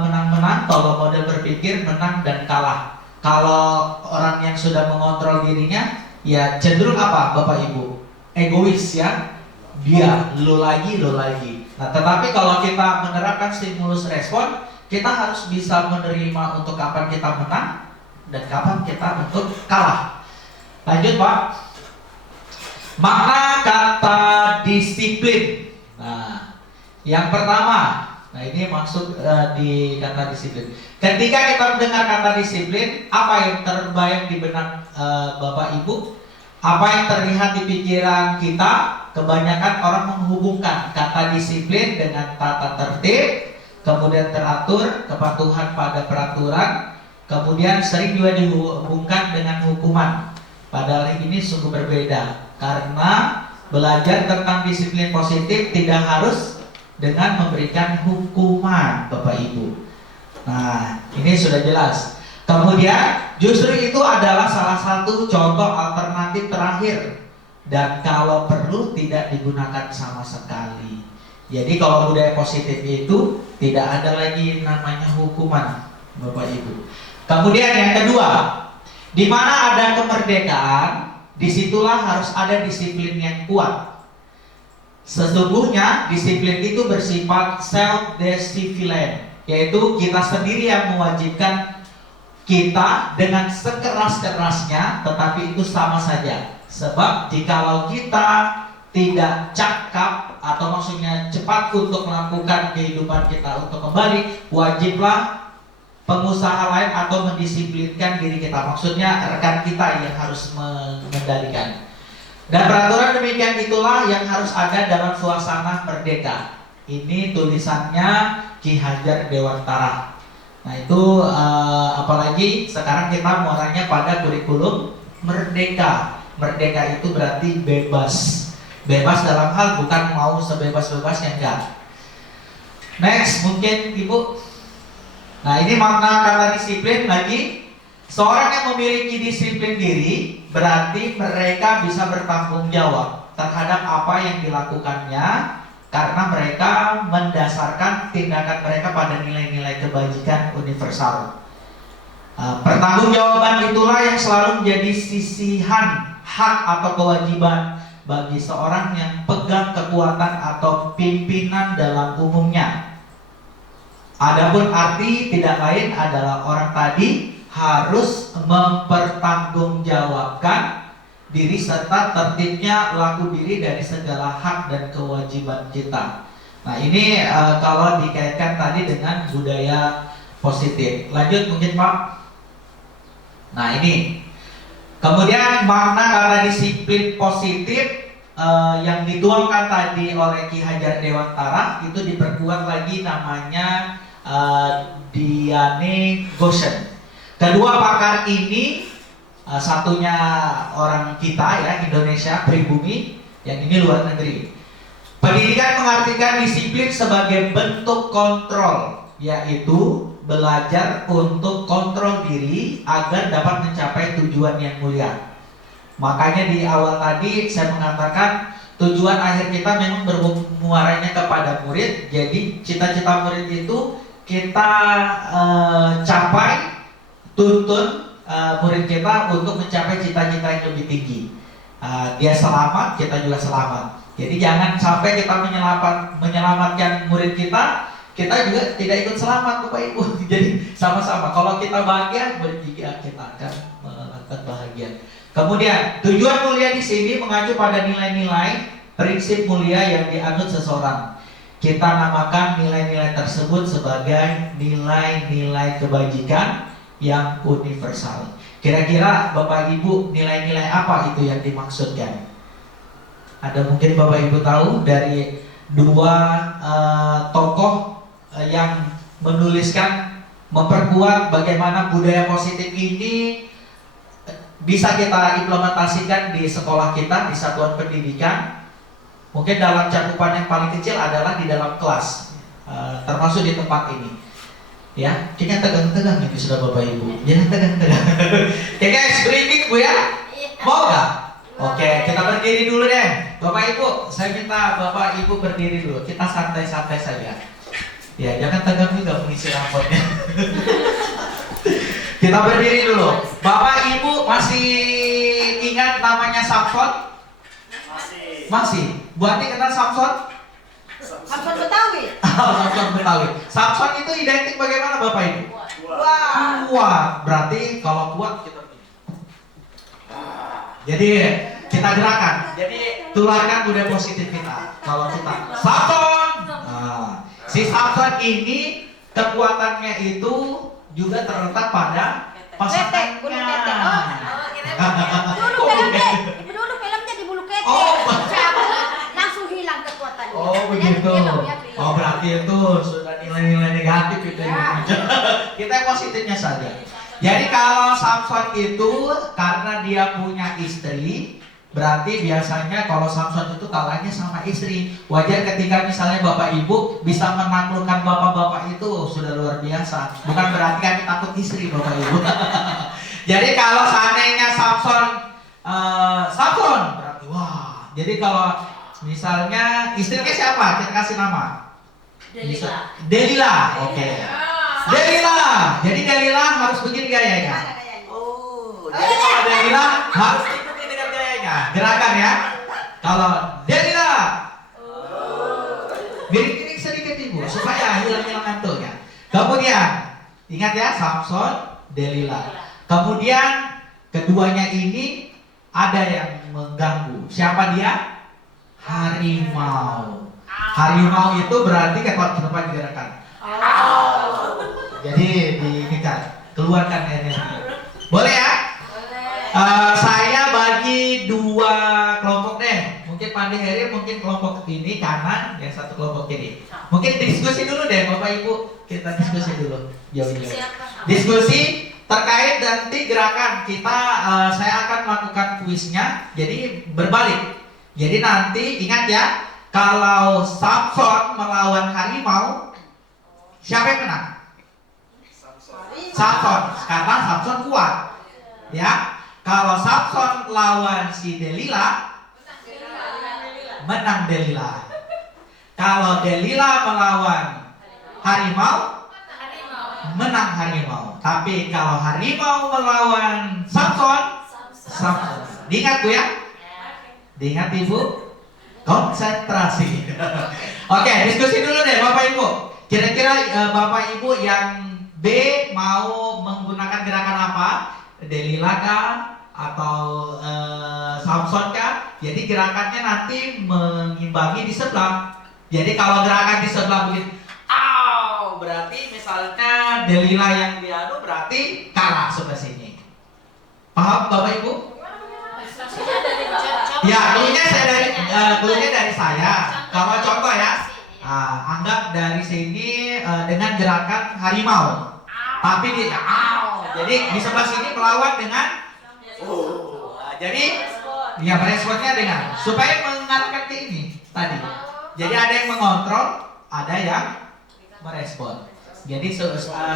menang-menang, kalau model berpikir menang dan kalah. Kalau orang yang sudah mengontrol dirinya, ya cenderung apa Bapak Ibu? Egois ya, dia lo lagi. Nah, tetapi kalau kita menerapkan stimulus respon, kita harus bisa menerima untuk kapan kita menang dan kapan kita untuk kalah. Lanjut Pak. Makna kata disiplin. Nah, yang pertama, nah ini maksud di kata disiplin. Ketika kita mendengar kata disiplin, apa yang terbayang di benak Bapak Ibu? Apa yang terlihat di pikiran kita? Kebanyakan orang menghubungkan kata disiplin dengan tata tertib, kemudian teratur, kepatuhan pada peraturan, kemudian sering juga dihubungkan dengan hukuman. Padahal ini sungguh berbeda, karena belajar tentang disiplin positif tidak harus dengan memberikan hukuman Bapak Ibu. Nah, ini sudah jelas. Kemudian justru itu adalah salah satu contoh alternatif terakhir, dan kalau perlu tidak digunakan sama sekali. Jadi kalau budaya positif itu tidak ada lagi namanya hukuman Bapak Ibu. Kemudian yang kedua, di mana ada kemerdekaan, disitulah harus ada disiplin yang kuat. Sesungguhnya disiplin itu bersifat self-discipline, yaitu kita sendiri yang mewajibkan kita dengan sekeras-kerasnya, tetapi itu sama saja. Sebab jikalau kita tidak cakap atau maksudnya cepat untuk melakukan kehidupan kita untuk kembali, wajiblah pengusaha lain atau mendisiplinkan diri kita. Maksudnya rekan kita yang harus mengendalikan. Dan peraturan demikian itulah yang harus ada dalam suasana merdeka. Ini tulisannya Ki Hajar Dewantara. Nah itu apalagi sekarang kita muaranya pada kurikulum merdeka. Merdeka itu berarti bebas. Bebas dalam hal bukan mau sebebas-bebasnya, enggak. Next mungkin Ibu. Nah ini makna kata disiplin lagi. Seorang yang memiliki disiplin diri berarti mereka bisa bertanggung jawab terhadap apa yang dilakukannya, karena mereka mendasarkan tindakan mereka pada nilai-nilai kebajikan universal. Pertanggungjawaban itulah yang selalu menjadi sisihan hak atau kewajiban bagi seorang yang pegang kekuatan atau pimpinan dalam umumnya. Adapun arti tidak lain adalah orang tadi harus mempertanggungjawabkan diri serta tertibnya laku diri dari segala hak dan kewajiban kita. Nah ini kalau dikaitkan tadi dengan budaya positif. Lanjut mungkin Pak. Nah ini kemudian makna kata disiplin positif yang dituangkan tadi oleh Ki Hajar Dewantara itu diperkuat lagi namanya Diane Goshen. Kedua pakar ini, satunya orang kita ya, Indonesia, pribumi, yang ini luar negeri. Pendidikan mengartikan disiplin sebagai bentuk kontrol, yaitu belajar untuk kontrol diri agar dapat mencapai tujuan yang mulia. Makanya di awal tadi saya mengatakan tujuan akhir kita memang bermuaranya kepada murid. Jadi cita-cita murid itu kita capai, tuntun murid kita untuk mencapai cita-cita yang lebih tinggi. Dia selamat, kita juga selamat. Jadi jangan sampai kita menyelamatkan murid kita juga tidak ikut selamat Bapak Ibu. Jadi sama-sama. Kalau kita bahagia, murid kita akan bahagia. Kemudian tujuan mulia di sini mengacu pada nilai-nilai prinsip mulia yang dianut seseorang. Kita namakan nilai-nilai tersebut sebagai nilai-nilai kebajikan yang universal. Kira-kira Bapak Ibu nilai-nilai apa itu yang dimaksudkan? Ada mungkin Bapak Ibu tahu dari dua tokoh yang menuliskan memperkuat bagaimana budaya positif ini bisa kita implementasikan di sekolah kita, di satuan pendidikan. Mungkin dalam cakupan yang paling kecil adalah di dalam kelas, termasuk di tempat ini. Ya, kayaknya tegang-tegang ini sudah Bapak Ibu. Jangan tegang-tegang. Oke guys, briefing Bu ya? Mau nggak? Oke, kita berdiri dulu deh. Bapak Ibu, saya minta Bapak Ibu berdiri dulu. Kita santai-santai saja. Ya, jangan tegang juga mengisi rapotnya. Kita berdiri dulu. Bapak Ibu masih ingat namanya Samson? Masih. Bu Ati kenal Samson? Samson Betawi. Samson Betawi. Samson itu identik bagaimana Bapak Ibu? Kuat. Berarti kalau kuat kita jadi kita gerakan. Jadi tularkan budaya positif kita. Kalau kita Samson. Nah, si Samson ini kekuatannya itu juga terletak pada pasangannya. Dulu filmnya di Bulu Ketek. Langsung hilang kekuatannya. Oh begitu. Oh berarti itu sudah nilai-nilai negatif itu yang muncul. Kita yang positifnya saja. Jadi kalau Samson itu karena dia punya istri, berarti biasanya kalau Samson itu kalahnya sama istri. Wajar ketika misalnya Bapak Ibu bisa menaklukkan bapak-bapak itu sudah luar biasa. Bukan berarti kami takut istri Bapak Ibu. Jadi kalau seandainya Samson berarti wah. Jadi kalau misalnya istrinya siapa? Kita kasih nama. Delila. Oke. Delila. Jadi Delila harus begini gayanya. Jadi kalau Delila harus ikuti dengan gayanya. Gerakan ya. Kalau Delila miring-miring sedikit Ibu supaya hilang-hilang ngantuknya. Kemudian ingat ya, Samson, Delila. Kemudian keduanya ini ada yang mengganggu. Siapa dia? Harimau. Harimau itu berarti kenapa digerakan? Jadi ini kan keluarkan energi. Boleh ya? Saya bagi dua kelompok deh. Mungkin Pandi Heri mungkin kelompok ini kanan, yang satu kelompok kiri. Mungkin diskusi dulu deh Bapak Ibu. Kita diskusi dulu. Jauh-jauh. Diskusi terkait nanti gerakan kita. Saya akan melakukan kuisnya. Jadi berbalik. Jadi nanti ingat ya, kalau Samson melawan harimau, siapa yang menang? Samson, karena Samson kuat. Ya, kalau Samson lawan si Delila, menang Delila. Kalau Delila melawan harimau, menang harimau. Tapi kalau harimau melawan Samson, diingat Bu ya? Diingat Ibu? Konsentrasi. Oke, diskusi dulu deh Bapak Ibu. Kira-kira Bapak Ibu yang B mau menggunakan gerakan apa? Delila kah? Atau Samson kah? Jadi gerakannya nanti mengimbangi di sebelah. Jadi kalau gerakan di sebelah begitu, berarti misalnya Delila yang diadu berarti kalah sebelah sini. Paham Bapak Ibu? Ya, cluenya dari saya. Kalau contoh ya, anggap dari sini dengan gerakan harimau. Tapi jadi di sebelah sini melawan dengan jadi ya meresponnya dengan supaya mengarahkan ke ini tadi. Jadi ada yang mengontrol, ada yang merespon. Jadi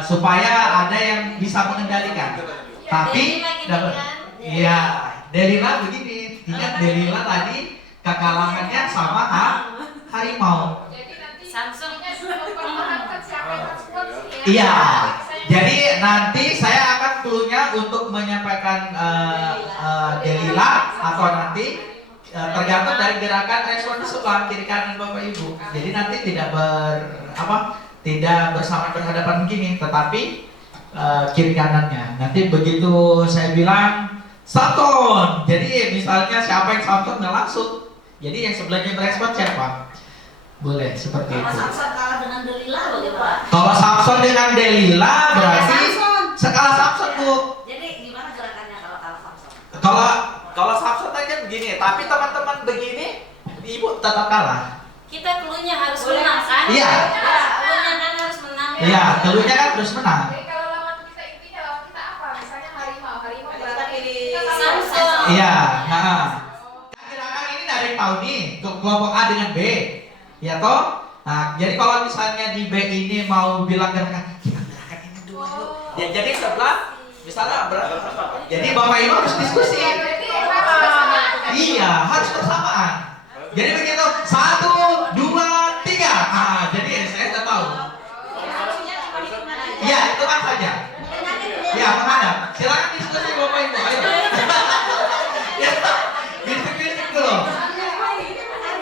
supaya ada yang bisa mengendalikan. Tapi ya Delila begini, ingat Delila tadi kekalahannya sama harimau. Jadi nanti Samsungnya mempertahankan siapa yang respon ya. Iya. Jadi nanti saya akan cluenya untuk menyampaikan Delila atau nanti tergantung dari gerakan respon sebelah kiri kanan Bapak Ibu. Jadi nanti tidak tidak bersama berhadapan begini, tetapi kiri kanannya. Nanti begitu saya bilang Samson, jadi misalnya siapa yang Samson nggak langsung. Jadi yang sebelahnya merespon siapa? Boleh seperti itu. Samson kalah dengan Delila bagaimana? Kalau Samson dengan Delila berarti skala Samson Bu. Jadi gimana gerakannya kalau kalah Samson? Kalau Samson aja begini, tapi teman-teman begini, Ibu tetap kalah. Kita cluenya harus menang kan? Iya. Cluenya kan harus menang. Iya, cluenya kan terus menang. Jadi kalau lawan kita intinya lawan kita apa? Misalnya harimau berarti pilih kita Samson. Iya, nah. Gerakan ini dari tahun nih, kelompok A dengan B. Ya toh? Nah, jadi kalau misalnya di B ini mau bilang gerakan ini dulu. Ya, jadi sebelah misalnya jadi Bapak Ibu harus diskusi. Iya, harus bersamaan. Jadi begitu 1, 2, 3. Jadi saya sudah tahu. Iya, itu kan saja. Iya, menghadap. Silakan diskusi Bapak Ibu. Ayo. Ya, bisik-bisik dulu.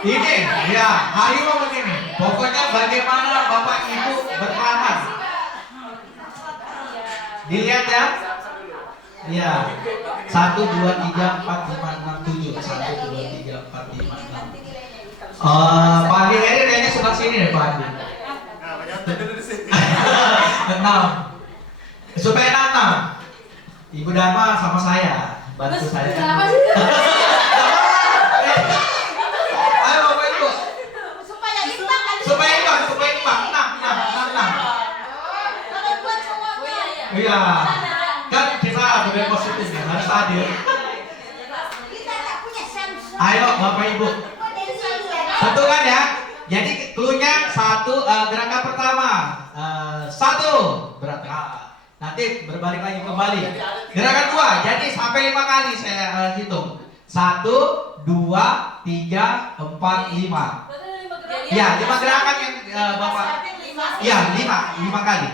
Ini, ya, harimau begini. Pokoknya bagaimana Bapak Ibu bertahan. Dilihat ya. Iya. 1, 2, 3, 4, 5, 6, 7. 1, 2, 3, 4, 5, 6. Pak Andi ini kayaknya sebelah sini deh Pak Andi. 6. Supaya 6. Ibu Dharma sama saya bantu saya. Ayo Bapak Ibu. Supaya imbang kan? Supaya imbang. 6. Kalau buat semuanya. Iya. Kan kita benar positif ya, harus hadir. Kita nggak punya Samson. Ayo Bapak Ibu. Tentukan ya. Jadi cluenya gerakan pertama 1 berarti nanti berbalik lagi kembali. Gerakan 2 jadi sampai 5 kali saya hitung. 1, 2, 3, 4, 5. Ya 5 gerakan yang Bapak. Ya 5 kali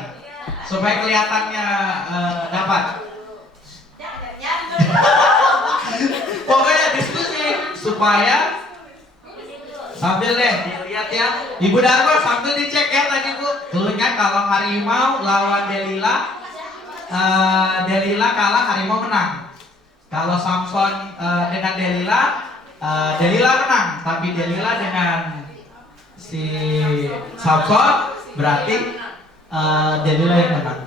supaya kelihatannya dapat. Pokoknya diskusi supaya sambil deh dilihat ya. Ibu Dharma sambil dicek ya tadi Bu. Dulunya kalau harimau lawan Delila, Delila kalah, harimau menang. Kalau Samson dengan Delila, Delila menang. Tapi Delila dengan si Samson berarti Delila yang menang.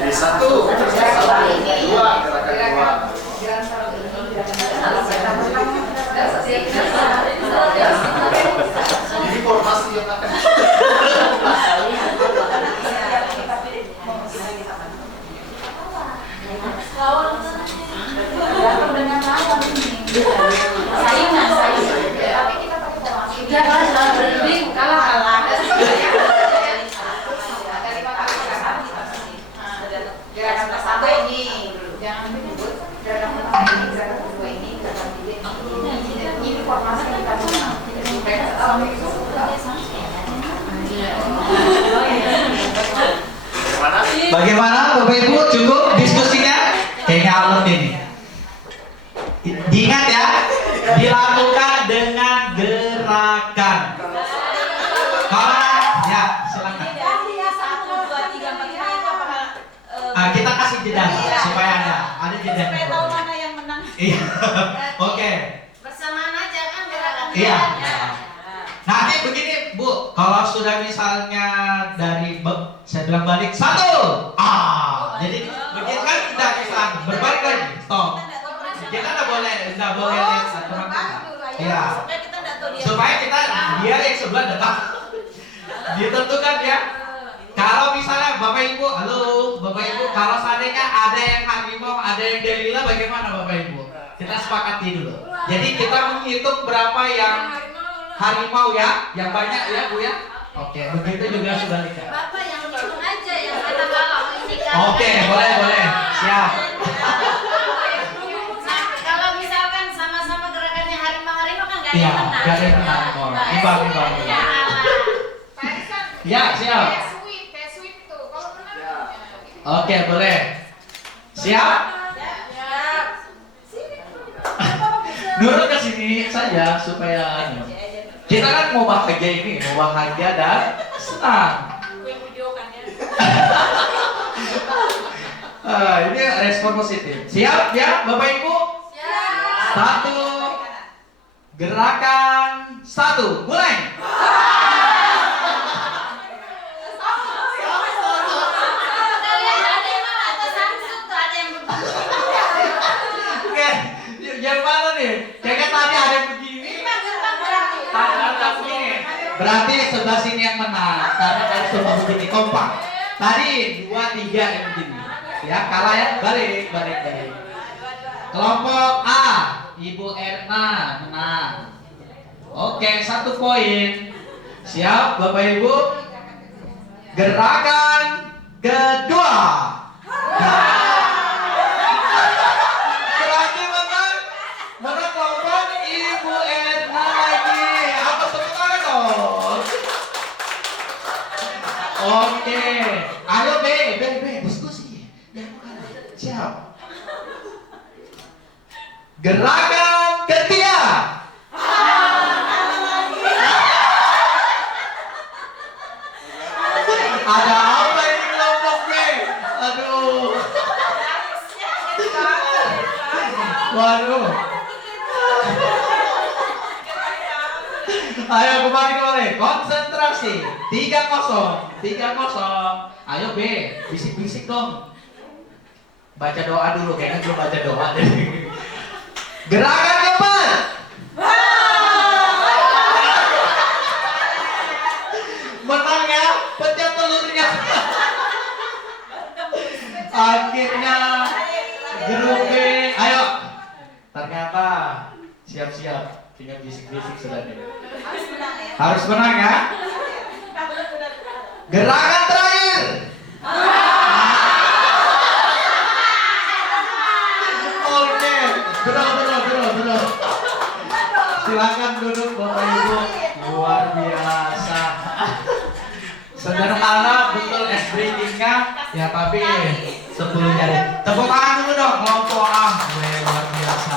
Jadi 1, 2, gerakan 2. Ini formasi yang akan Lawan dengan lawan. Udah kalah berlebih, kalah. Gerakan pertama ini, jangan menyebut gerakan pertama ini, gerakan kedua ini, gerakan ketiga ini formasi kita Bagaimana Bapak Ibu, cukup diskusinya? Kayaknya alot ini. Diingat ya, dilakukan dengan gerakan. Kalau ya silakan. Kita kasih jeda supaya ada jeda. supaya tahu mana yang menang. Iya. Oke. Bersamaan aja kan gerakannya. Iya. Nanti begini Bu, kalau sudah misalnya dari saya bilang balik 1, jadi begitu kan tidak bisa berbalik lagi, stop. Kita nggak boleh lihat teman kita. Iya. Supaya kita dia yang sebelah dekat. Ditentukan ya. Kalau misalnya Bapak Ibu, halo Bapak Ibu, kalau seandainya ada yang harimau, ada yang delila, bagaimana Bapak Ibu? Kita sepakati dulu. Jadi kita menghitung berapa yang harimau ya, yang banyak ya Bu ya. Oke, begitu juga sebaliknya. Bapak yang hitung aja yang mana kalau ini kan. Oke, boleh, siap. Nah, kalau misalkan sama-sama gerakannya harimau kan nggak ada Iya, yang menang. nggak ada yang menang. Imbang. Ya Allah. Ya, siap. Kayak sweet tuh. Kalau menang. Oke, boleh. Siap? Nurut ke sini saja supaya kita kan mau bahagia ini, mau bahagia dan senang. Ini respon positif. Siap ya, Bapak Ibu? Siap. 1, gerakan 1, mulai. Oke, yang mana nih? Kayaknya tadi ada yang begini. Ada begini. Berarti sebelah sini yang menang. Karena kalau semua begini kompak. Tadi 2, 3 yang begini. Ya, kalah ya. Balik. Kelompok A, Ibu Erna menang. Oke, 1 poin. Siap, Bapak Ibu? Gerakan kedua. Berarti menang kelompok Ibu Erna lagi. Apa tepuk tangan dong? Oke, ayo B, diskusi. Siap. Gerakan ketiga. Ada apa ini kelompok B? Aduh. Waduh. Ayo kembali. Konsentrasi. 3-0. Ayo B, bisik-bisik dong. Baca doa dulu, kayaknya belum baca doa deh. Gerakan keempat. Menang ya, pecah telurnya. Akhirnya grup B, ayo. Ternyata siap-siap, tinggal bisik-bisik sudah nih. Harus menang ya. Gerakan terakhir. Oke, benar. Silakan duduk Bapak Ibu. Luar biasa. Sederhana betul es breakingnya ya, tapi 10 jari. Tepuk tangan dulu dong kelompok A. Luar biasa.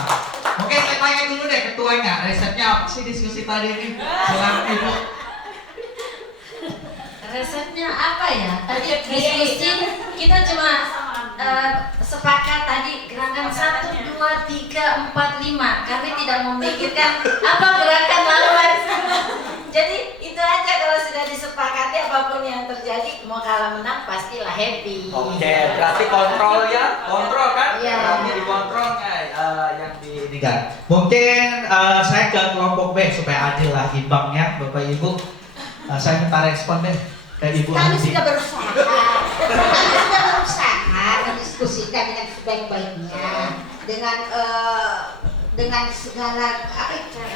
Oke, saya tanya dulu deh ketuanya, resepnya apa sih diskusi tadi ini? Silakan Ibu. Resepnya apa ya? Tadi diskusi kita cuma sepakat tadi gerakan 1, 2, 3, 4, 5. Kami tidak memikirkan apa gerakan lawan. Jadi itu aja, kalau sudah disepakati apapun yang terjadi, mau kalah menang pastilah happy. Oke, berarti kontrol kan? Iya. Berarti dikontrol yang di kan. Mungkin saya ke kelompok B supaya adil lah imbangnya Bapak Ibu. Saya minta respon deh dari Ibu Kami Hanti. sudah berusaha mendiskusikan dengan sebaik-baiknya, dengan segala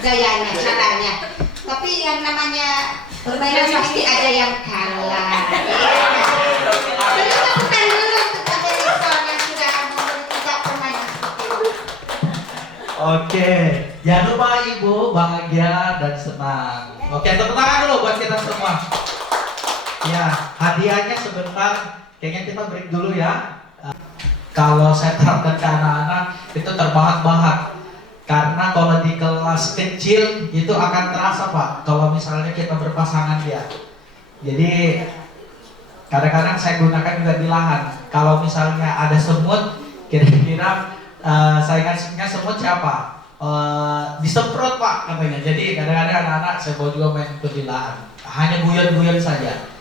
gayanya, caranya. Tapi yang namanya permainan pasti ada yang kalah. Kita bukan dulu untuk Amerison yang sudah memberi kita permainan seperti itu. Oke, jangan lupa Ibu bahagia dan senang. Oke, tepuk tangan dulu buat kita semua. Ya, hadiahnya sebentar. Kayaknya kita break dulu ya. Kalau saya terapkan ke anak-anak itu terbahak-bahak. Karena kalau di kelas kecil itu akan terasa Pak, kalau misalnya kita berpasangan dia. Jadi kadang-kadang saya gunakan juga di lahan. Kalau misalnya ada semut, kira-kira saingannya semut siapa? Disemprot Pak katanya. Jadi kadang-kadang anak-anak saya bawa juga main ikut di lahan. Hanya guyon-guyon saja.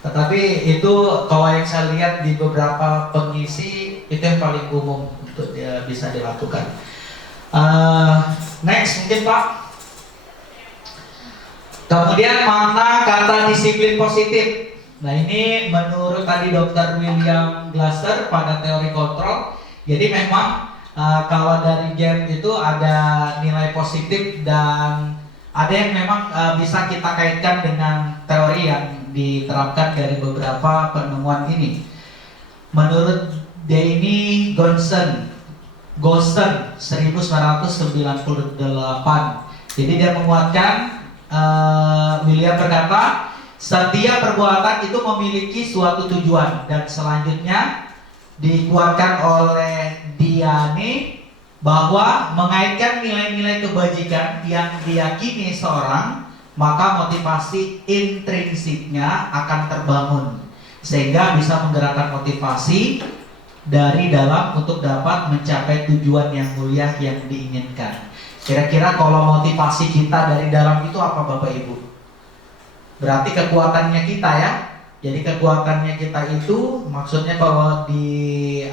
Tetapi itu kalau yang saya lihat di beberapa pengisi itu yang paling umum untuk dia bisa dilakukan. Next mungkin Pak. Kemudian makna kata disiplin positif. Nah ini menurut tadi Dr. William Glasser pada teori kontrol. Jadi memang kalau dari game itu ada nilai positif dan ada yang memang bisa kita kaitkan dengan teori yang diterapkan dari beberapa penemuan ini. Menurut Danny Gonson 1998. Jadi dia menguatkan, William berkata, setiap perbuatan itu memiliki suatu tujuan, dan selanjutnya dikuatkan oleh Diane bahwa mengaitkan nilai-nilai kebajikan yang diyakini seorang, maka motivasi intrinsiknya akan terbangun sehingga bisa menggerakkan motivasi dari dalam untuk dapat mencapai tujuan yang mulia yang diinginkan. Kira-kira kalau motivasi kita dari dalam itu apa Bapak Ibu? Berarti kekuatannya kita ya. Jadi kekuatannya kita itu maksudnya kalau di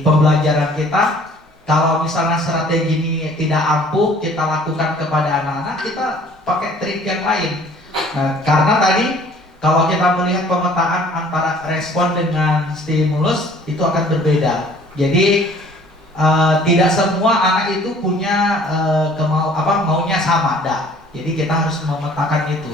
pembelajaran kita, kalau misalnya strategi ini tidak ampuh kita lakukan kepada anak-anak, kita pakai trik yang lain. Nah, karena tadi kalau kita melihat pemetaan antara respon dengan stimulus itu akan berbeda. Jadi tidak semua anak itu punya maunya sama, enggak. Jadi kita harus memetakan itu.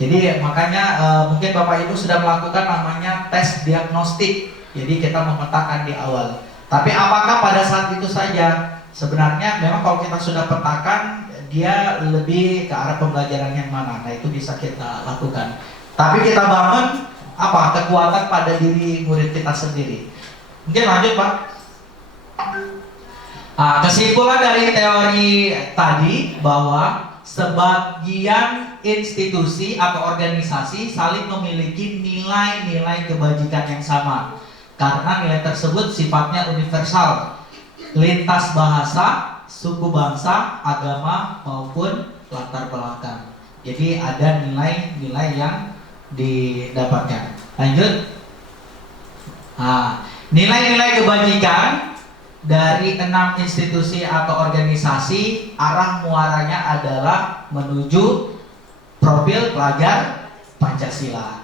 Jadi makanya mungkin Bapak Ibu sudah melakukan namanya tes diagnostik. Jadi kita memetakan di awal. Tapi apakah pada saat itu saja? Sebenarnya memang kalau kita sudah petakan, dia lebih ke arah pembelajaran yang mana. Nah itu bisa kita lakukan. Tapi kita bangun kekuatan pada diri murid kita sendiri. Mungkin lanjut Pak. Kesimpulan dari teori tadi bahwa sebagian institusi atau organisasi saling memiliki nilai-nilai kebajikan yang sama. Karena nilai tersebut sifatnya universal, lintas bahasa, suku bangsa, agama maupun latar belakang. Jadi ada nilai-nilai yang didapatkan. Lanjut. Nilai-nilai kebajikan dari 6 institusi atau organisasi, arah muaranya adalah menuju profil pelajar Pancasila.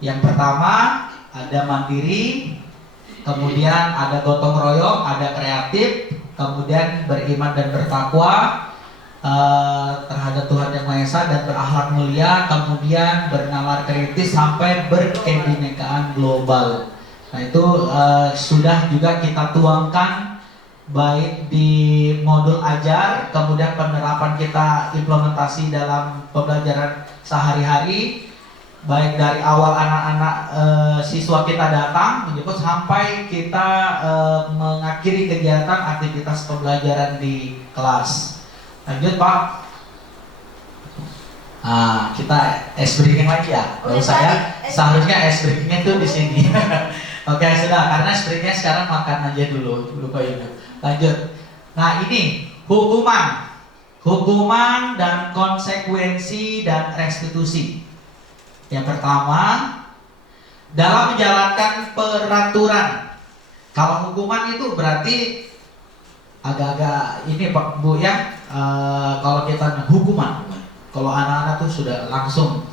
Yang pertama ada mandiri, kemudian ada gotong royong, ada kreatif, kemudian beriman dan bertakwa terhadap Tuhan Yang Maha Esa dan berakhlak mulia, kemudian bernalar kritis sampai berkebinekaan global. Nah itu sudah juga kita tuangkan baik di modul ajar, kemudian penerapan kita implementasi dalam pembelajaran sehari-hari, baik dari awal anak-anak siswa kita datang menjemput sampai kita mengakhiri kegiatan aktivitas pembelajaran di kelas. Lanjut Pak. Kita ice breaking lagi ya. Kalau saya seharusnya ice breakingnya tuh di sini. Oke sudah, karena ice breakingnya sekarang makan aja dulu Pak Ibu. Lanjut. Nah ini hukuman dan konsekuensi dan restitusi. Yang pertama, dalam menjalankan peraturan. Kalau hukuman itu berarti agak-agak ini Pak Bu ya. Kalau kita hukuman, kalau anak-anak tuh sudah langsung.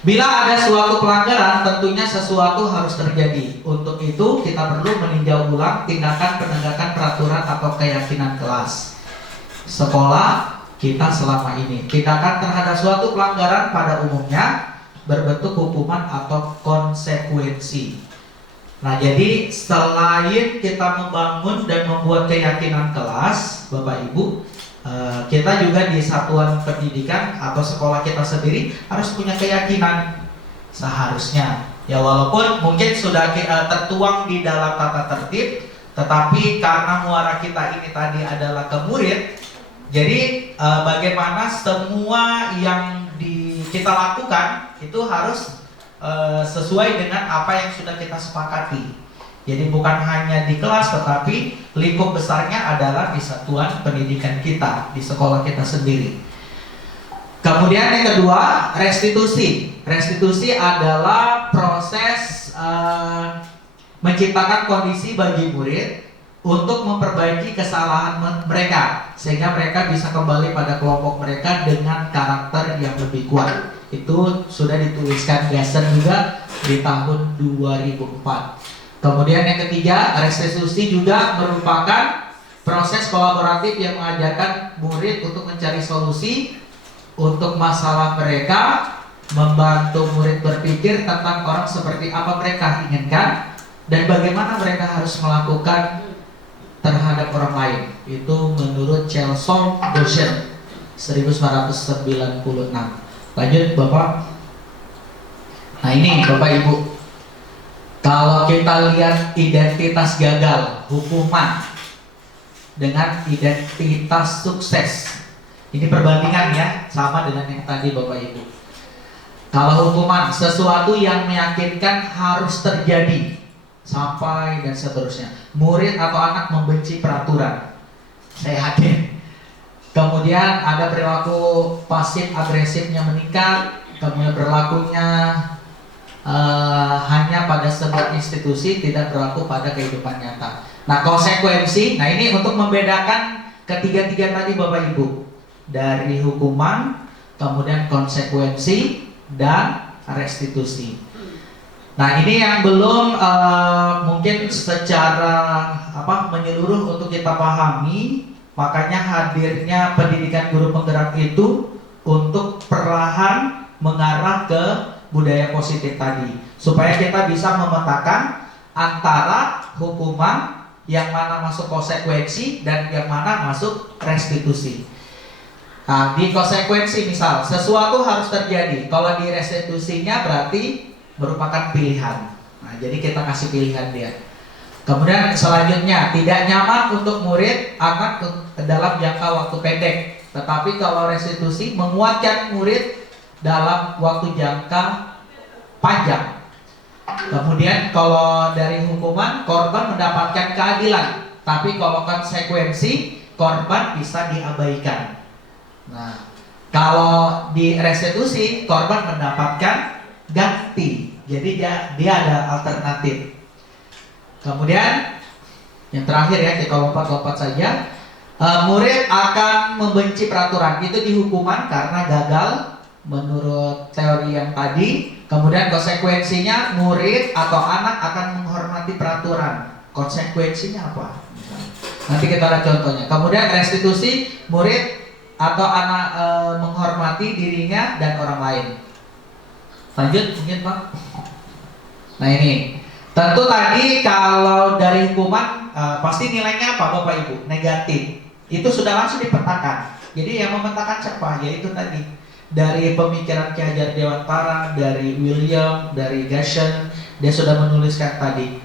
Bila ada suatu pelanggaran, tentunya sesuatu harus terjadi. Untuk itu kita perlu meninjau ulang tindakan penegakan peraturan atau keyakinan kelas, sekolah, kita selama ini. Tindakan terhadap suatu pelanggaran pada umumnya berbentuk hukuman atau konsekuensi. Nah, jadi selain kita membangun dan membuat keyakinan kelas, Bapak Ibu, kita juga di satuan pendidikan atau sekolah kita sendiri harus punya keyakinan seharusnya. Ya, walaupun mungkin sudah tertuang di dalam tata tertib, tetapi karena muara kita ini tadi adalah ke murid, jadi bagaimana semua yang kita lakukan itu harus sesuai dengan apa yang sudah kita sepakati. Jadi bukan hanya di kelas, tetapi lingkup besarnya adalah di satuan pendidikan kita, di sekolah kita sendiri. Kemudian yang kedua, restitusi. Restitusi adalah proses menciptakan kondisi bagi murid untuk memperbaiki kesalahan mereka, sehingga mereka bisa kembali pada kelompok mereka dengan karakter yang lebih kuat. Itu sudah dituliskan Gassen juga di tahun 2004. Kemudian yang ketiga, restitusi juga merupakan proses kolaboratif yang mengajarkan murid untuk mencari solusi untuk masalah mereka, membantu murid berpikir tentang orang seperti apa mereka inginkan dan bagaimana mereka harus melakukan terhadap orang lain. Itu menurut Chelson Doschen 1996. Lanjut Bapak. Nah ini Bapak Ibu, kalau kita lihat identitas gagal, hukuman dengan identitas sukses, ini perbandingan ya, sama dengan yang tadi Bapak Ibu. Kalau hukuman, sesuatu yang meyakinkan harus terjadi sampai dan seterusnya. Murid atau anak membenci peraturan, saya yakin. Kemudian ada perilaku pasif agresifnya meningkat, kemudian berlakunya hanya pada sebuah institusi, tidak berlaku pada kehidupan nyata. Nah, konsekuensi, nah ini untuk membedakan ketiga-tiga tadi Bapak Ibu, dari hukuman, kemudian konsekuensi, dan restitusi. Nah, ini yang belum mungkin secara menyeluruh untuk kita pahami, makanya hadirnya pendidikan guru penggerak itu untuk perlahan mengarah ke budaya positif tadi, supaya kita bisa memetakan antara hukuman yang mana masuk konsekuensi dan yang mana masuk restitusi. Nah, di konsekuensi misal sesuatu harus terjadi, kalau di restitusinya berarti merupakan pilihan. Nah, jadi kita kasih pilihan dia. Kemudian selanjutnya, tidak nyaman untuk murid anak dalam jangka waktu pendek, tetapi kalau restitusi menguatkan murid dalam waktu jangka panjang. Kemudian kalau dari hukuman, korban mendapatkan keadilan, tapi kalau konsekuensi, korban bisa diabaikan. Nah, kalau di restitusi, korban mendapatkan ganti, jadi dia ada alternatif. Kemudian yang terakhir ya, kita lompat-lompat saja. Murid akan membenci peraturan, itu di hukuman karena gagal menurut teori yang tadi. Kemudian konsekuensinya, murid atau anak akan menghormati peraturan. Konsekuensinya apa? Nanti kita lihat contohnya. Kemudian restitusi, murid atau anak menghormati dirinya dan orang lain. Lanjut mungkin Pak. Nah ini, tentu tadi kalau dari hukuman pasti nilainya apa Bapak Ibu? Negatif. Itu sudah langsung dipetakan. Jadi yang memetakan siapa? Yaitu tadi dari pemikiran Ki Hajar Dewantara, dari William, dari Gassen, dia sudah menuliskan tadi.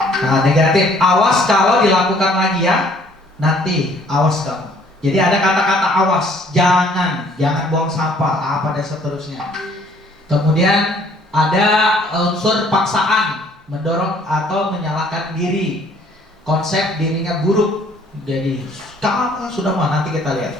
Nah, negatif, awas kalau dilakukan lagi ya, nanti awas kamu. Jadi ada kata-kata awas, jangan buang sampah, apa dan seterusnya. Kemudian ada unsur paksaan, mendorong atau menyalahkan diri, konsep dirinya buruk. Jadi kamu sudah mah, nanti kita lihat.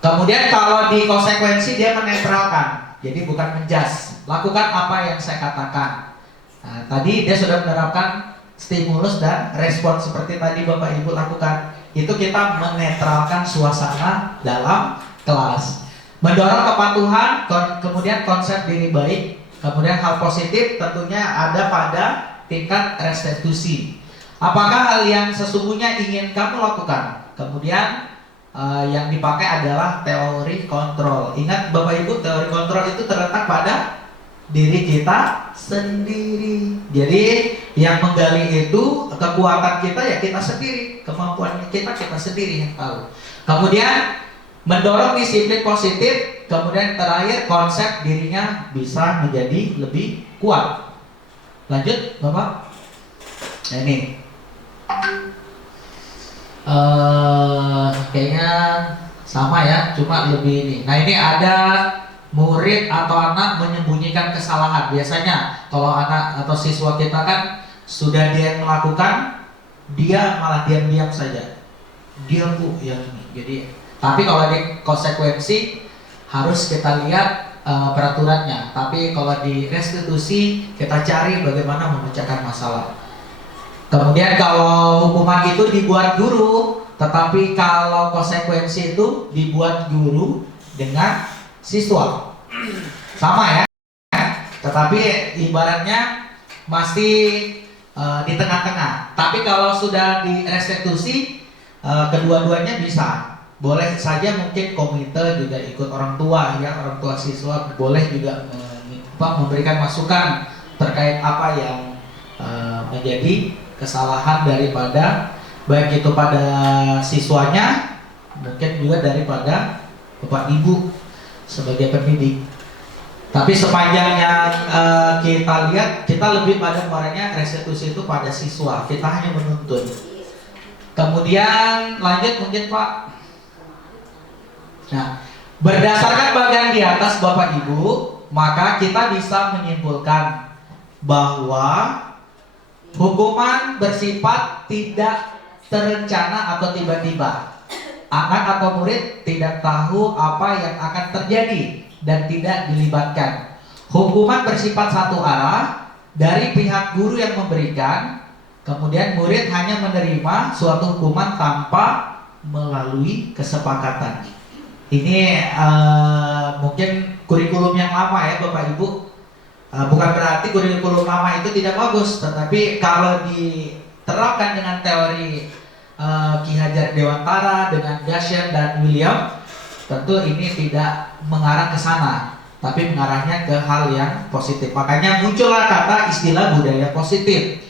Kemudian kalau di konsekuensi dia menetralkan, jadi bukan menjas. Lakukan apa yang saya katakan. Nah, tadi dia sudah menerapkan stimulus dan respon seperti tadi Bapak Ibu lakukan. Itu kita menetralkan suasana dalam kelas. Mendorong kepatuhan, kemudian konsep diri baik, kemudian hal positif tentunya ada pada tingkat restitusi. Apakah hal yang sesungguhnya ingin kamu lakukan? Kemudian yang dipakai adalah teori kontrol. Ingat Bapak Ibu, teori kontrol itu terletak pada diri kita sendiri. Jadi yang menggali itu kekuatan kita ya kita sendiri, kemampuan kita sendiri yang tahu. Kemudian mendorong disiplin positif, kemudian terakhir konsep dirinya bisa menjadi lebih kuat. Lanjut Bapak. Nah ini kayaknya sama ya, cuma lebih ini. Nah ini ada murid atau anak menyembunyikan kesalahan. Biasanya kalau anak atau siswa kita kan sudah dia yang melakukan, dia malah diam-diam saja. Diam Bu yang ini. Jadi tapi kalau di konsekuensi harus kita lihat peraturannya. Tapi kalau di restitusi kita cari bagaimana memecahkan masalah. Kemudian kalau hukuman itu dibuat guru, tetapi kalau konsekuensi itu dibuat guru dengan siswa. Sama ya. Tetapi ibaratnya masih di tengah-tengah. Tapi kalau sudah di restitusi kedua-duanya bisa. Boleh saja mungkin komite juga ikut orang tua ya, orang tua siswa boleh juga memberikan masukan terkait apa yang menjadi kesalahan daripada baik itu pada siswanya, mungkin juga daripada Bapak Ibu sebagai pendidik. Tapi sepanjang yang kita lihat, kita lebih pada muaranya restitusi itu pada siswa, kita hanya menuntut. Kemudian lanjut mungkin Pak. Nah, berdasarkan bagian di atas Bapak Ibu, maka kita bisa menyimpulkan bahwa hukuman bersifat tidak terencana atau tiba-tiba. Anak atau murid tidak tahu apa yang akan terjadi dan tidak dilibatkan. Hukuman bersifat satu arah dari pihak guru yang memberikan, kemudian murid hanya menerima suatu hukuman tanpa melalui kesepakatan. Ini mungkin kurikulum yang lama ya Bapak Ibu. Bukan berarti kurikulum lama itu tidak bagus, tetapi kalau diterapkan dengan teori Ki Hajar Dewantara dengan Gashen dan William, tentu ini tidak mengarah ke sana, tapi mengarahnya ke hal yang positif. Makanya muncullah kata istilah budaya positif.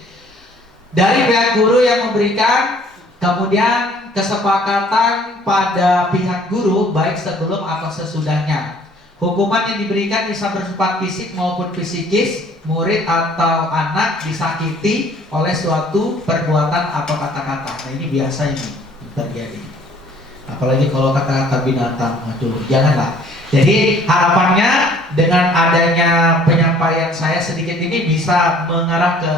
Dari pihak guru yang memberikan, kemudian kesepakatan pada pihak guru baik sebelum atau sesudahnya. Hukuman yang diberikan bisa bersifat fisik maupun psikis. Murid atau anak disakiti oleh suatu perbuatan atau kata-kata. Nah ini biasa ini terjadi. Apalagi kalau kata-kata binatang, aduh janganlah. Jadi harapannya dengan adanya penyampaian saya sedikit ini bisa mengarah ke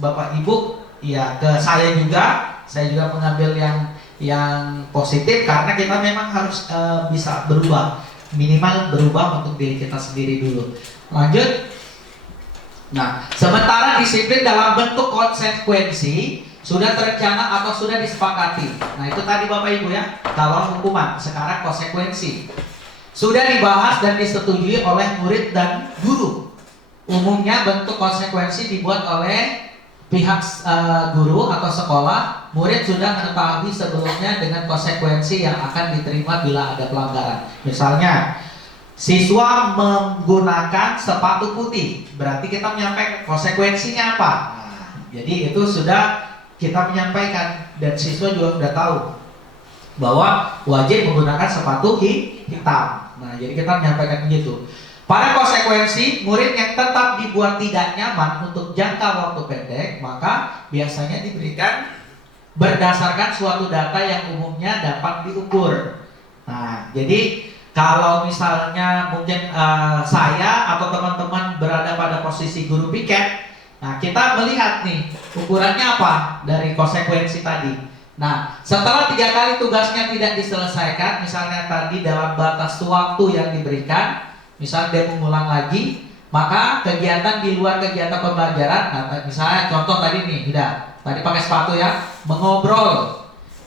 Bapak Ibu, ya ke saya juga. Saya juga mengambil yang positif karena kita memang harus bisa berubah, minimal berubah untuk diri kita sendiri dulu. Lanjut. Nah, sementara disiplin dalam bentuk konsekuensi sudah terencana atau sudah disepakati. Nah, itu tadi Bapak Ibu ya. Kalau hukuman, sekarang konsekuensi sudah dibahas dan disetujui oleh murid dan guru. Umumnya bentuk konsekuensi dibuat oleh pihak guru atau sekolah. Murid sudah mengetahui sebelumnya dengan konsekuensi yang akan diterima bila ada pelanggaran. Misalnya, siswa menggunakan sepatu putih, berarti kita menyampaikan konsekuensinya apa. Nah, jadi itu sudah kita menyampaikan dan siswa juga sudah tahu bahwa wajib menggunakan sepatu hitam. Nah, jadi kita menyampaikan begitu. Pada konsekuensi, murid yang tetap dibuat tidak nyaman untuk jangka waktu pendek, maka biasanya diberikan berdasarkan suatu data yang umumnya dapat diukur. Nah, jadi kalau misalnya mungkin saya atau teman-teman berada pada posisi guru piket, nah kita melihat nih ukurannya apa dari konsekuensi tadi. Nah, setelah 3 kali tugasnya tidak diselesaikan, misalnya tadi dalam batas waktu yang diberikan, misalnya dia mengulang lagi, maka kegiatan di luar kegiatan pembelajaran, nah misalnya contoh tadi nih, tadi pakai sepatu ya, mengobrol.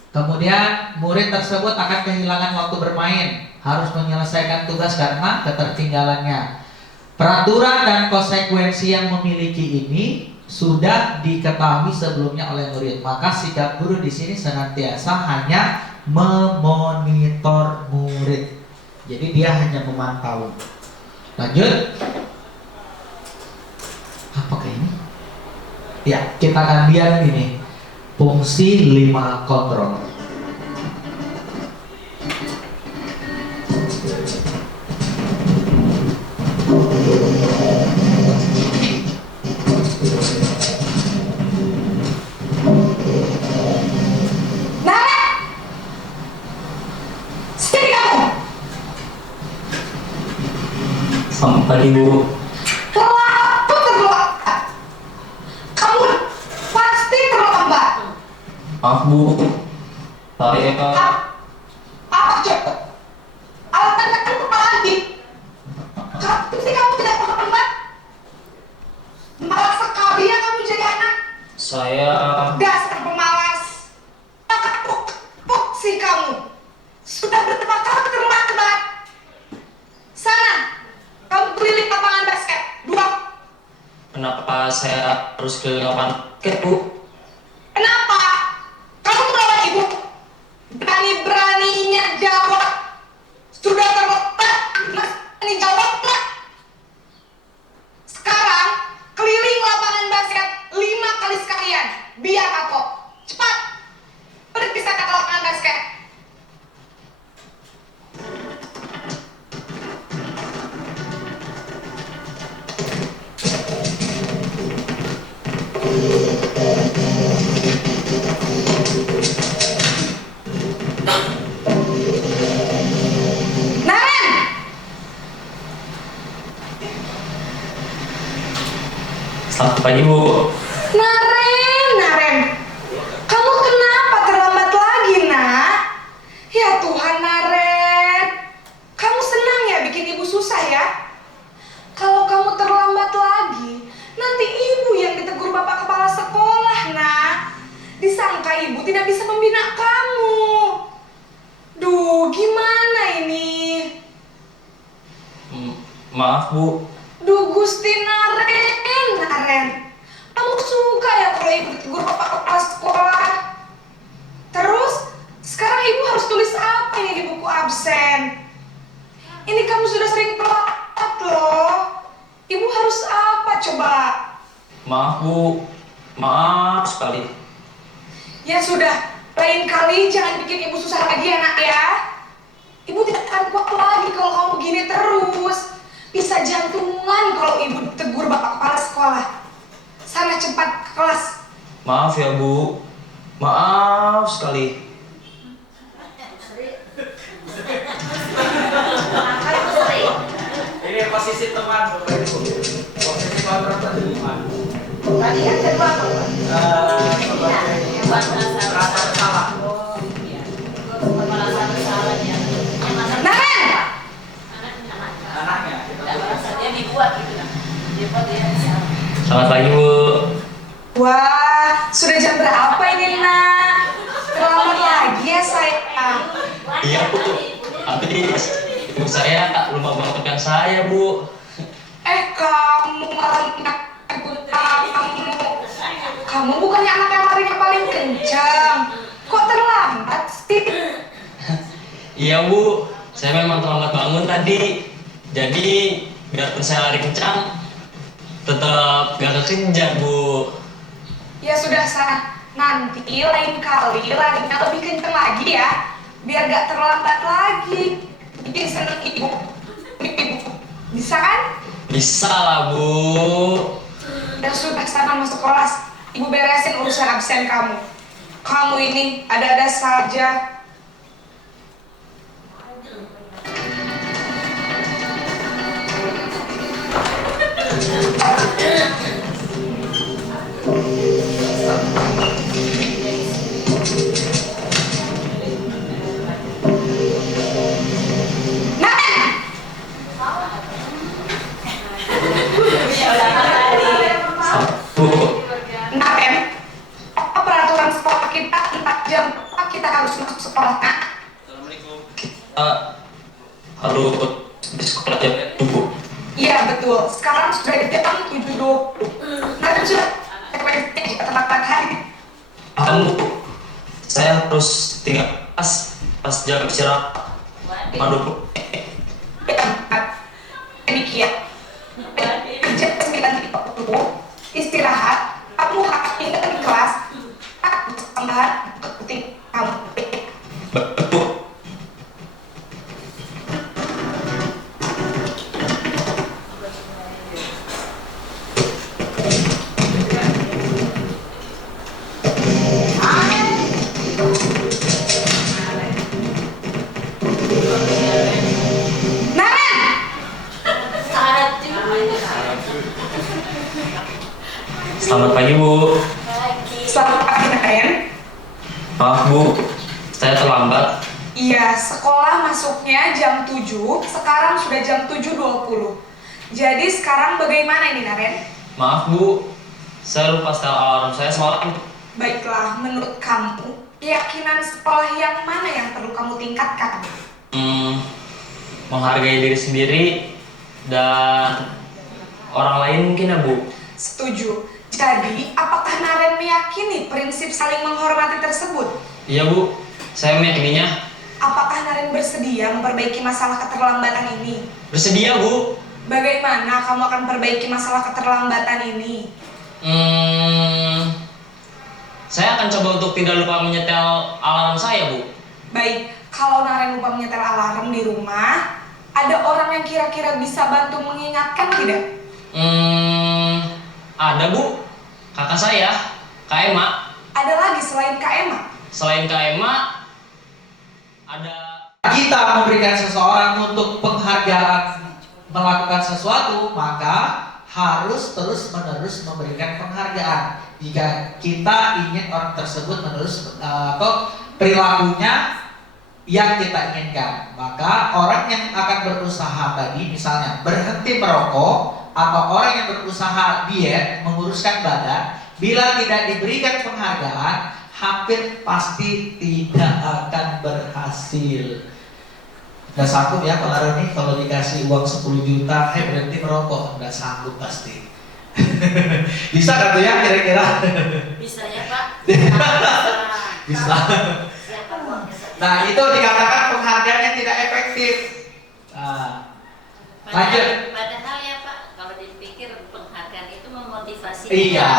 Kemudian murid tersebut akan kehilangan waktu bermain, harus menyelesaikan tugas karena ketertinggalannya. Peraturan dan konsekuensi yang memiliki ini sudah diketahui sebelumnya oleh murid, maka sikap guru di sini senantiasa hanya memonitor murid. Jadi dia hanya memantau. Lanjut. Apa kayak ini? Ya, kita akan lihat ini. Fungsi 5 kontrol. Selamat pagi, Bu. Terlambat. Kamu pasti terlambat. Maaf, Bu. Tadi Eka. Apa coba? Alasannya kamu lagi. Kamu tidak terlambat. Malas sekali ya kamu jadi anak. Saya Dasar pemalas. Kapuk sih kamu. Sudah berapa kali terlambat. Sana. Kamu keliling lapangan basket. 2. kenapa saya harus ke lapangan basket, Bu? Kenapa? Kamu melawan ibu. Berani-beraninya jawab. Sudah terletak. Masih jawab nggak? Sekarang keliling lapangan basket 5 kali sekalian. Biar kapok. Cepat. Pergi ke lapangan basket. Naren! Selamat pagi, Bu. Naren! Kamu kenapa terlambat lagi, nak? Ya Tuhan, Naren. Kamu senang ya bikin ibu susah ya? Kalau kamu terlambat lagi, nanti ibu yang ditegur bapak kepala sekolah, nak. Disangka ibu tidak bisa membina kamu. Duh, gimana ini? Maaf, Bu. Duh, Gusti Naren. Kamu suka ya kalau ibu ditegur bapak kepala sekolah? Terus, sekarang ibu harus tulis apa ini di buku absen? Ini kamu sudah sering telat loh. Ibu harus apa coba? Maaf, Bu. Maaf sekali. Ya sudah, lain kali jangan bikin ibu susah lagi ya, nak ya. Ibu tidak akan kuat lagi kalau kamu begini terus. Bisa jantungan kalau ibu ditegur bapak kepala sekolah. Sana cepat ke kelas. Maaf ya, Bu. Maaf sekali. Ini posisi teman, Bapak Ibu. Posisi kontrak tadi teman. Tadi kan kedua Sebagai merasa bersalah. Naren! Anaknya. Selamat pagi, Bu. Wah, sudah jam berapa ini, nak? Terlambat lagi ya, sayang. Iya, Bu. Habis ibu saya tak lupa bangunkan saya, Bu. Kamu malah kamu bukannya anak yang lari paling kencang. Kok terlambat sih? Iya, Bu. Saya memang terlambat bangun tadi. Jadi, biarpun saya lari kencang, tetap gak kekejar, Bu. Ya sudah, sana. Nanti lain kali larinya lebih kencang lagi ya. Biar gak terlambat lagi. Bikin seneng ibu. Bisa kan? Bisa lah, Bu. Ya sudah, sana masuk kelas. Ibu beresin urusan absen kamu. Kamu ini ada-ada saja. Naren, apa peraturan sekolah kita 4 jam kita harus masuk sekolah, nak? Assalamualaikum. Kita harus di sekolah jam 7. Iya betul, sekarang sudah di jam 7.20. Naren sudah terlambat hari. Kamu, saya harus tinggal kelas. pas jam istirahat. Waduh. Demikian. Jam 9.30 istirahat. Kamu akan tinggal di kelas. Tambahan penting kamu. Selamat pagi, Bu. Selamat pagi, Naren. Maaf, Bu. Saya terlambat. Iya, sekolah masuknya jam 7, sekarang sudah jam 7.20. Jadi sekarang bagaimana ini, Naren? Maaf, Bu. Saya lupa setel alarm saya semalam. Baiklah, menurut kamu, keyakinan sekolah yang mana yang perlu kamu tingkatkan? Menghargai diri sendiri dan orang lain mungkin ya, Bu. Setuju. Jadi, apakah Naren meyakini prinsip saling menghormati tersebut? Iya, Bu. Saya meyakininya. Apakah Naren bersedia memperbaiki masalah keterlambatan ini? Bersedia, Bu. Bagaimana kamu akan perbaiki masalah keterlambatan ini? Saya akan coba untuk tidak lupa menyetel alarm saya, Bu. Baik, kalau Naren lupa menyetel alarm di rumah, ada orang yang kira-kira bisa bantu mengingatkan tidak? Ada, Bu. Kakak saya, Kak Ema. Ada lagi selain Kak Ema? Selain Kak Ema, ada... Kita memberikan seseorang untuk penghargaan melakukan sesuatu, maka harus terus-menerus memberikan penghargaan. Jika kita ingin orang tersebut menerus atau perilakunya yang kita inginkan, maka orang yang akan berusaha tadi, misalnya berhenti merokok, atau orang yang berusaha diet, menguruskan badan, bila tidak diberikan penghargaan, hampir pasti tidak akan berhasil. Nggak sanggup ya pengaruh nih kalau dikasih uang 10 juta, berhenti merokok, nggak sanggup pasti. Bisa kan tuh ya kira-kira? Bisa ya, Pak. Bisa. Nah, itu dikatakan penghargaan yang tidak efektif. Nah, lanjut. Padahal ya, Pak, kalau dipikir penghargaan itu memotivasi. Iya,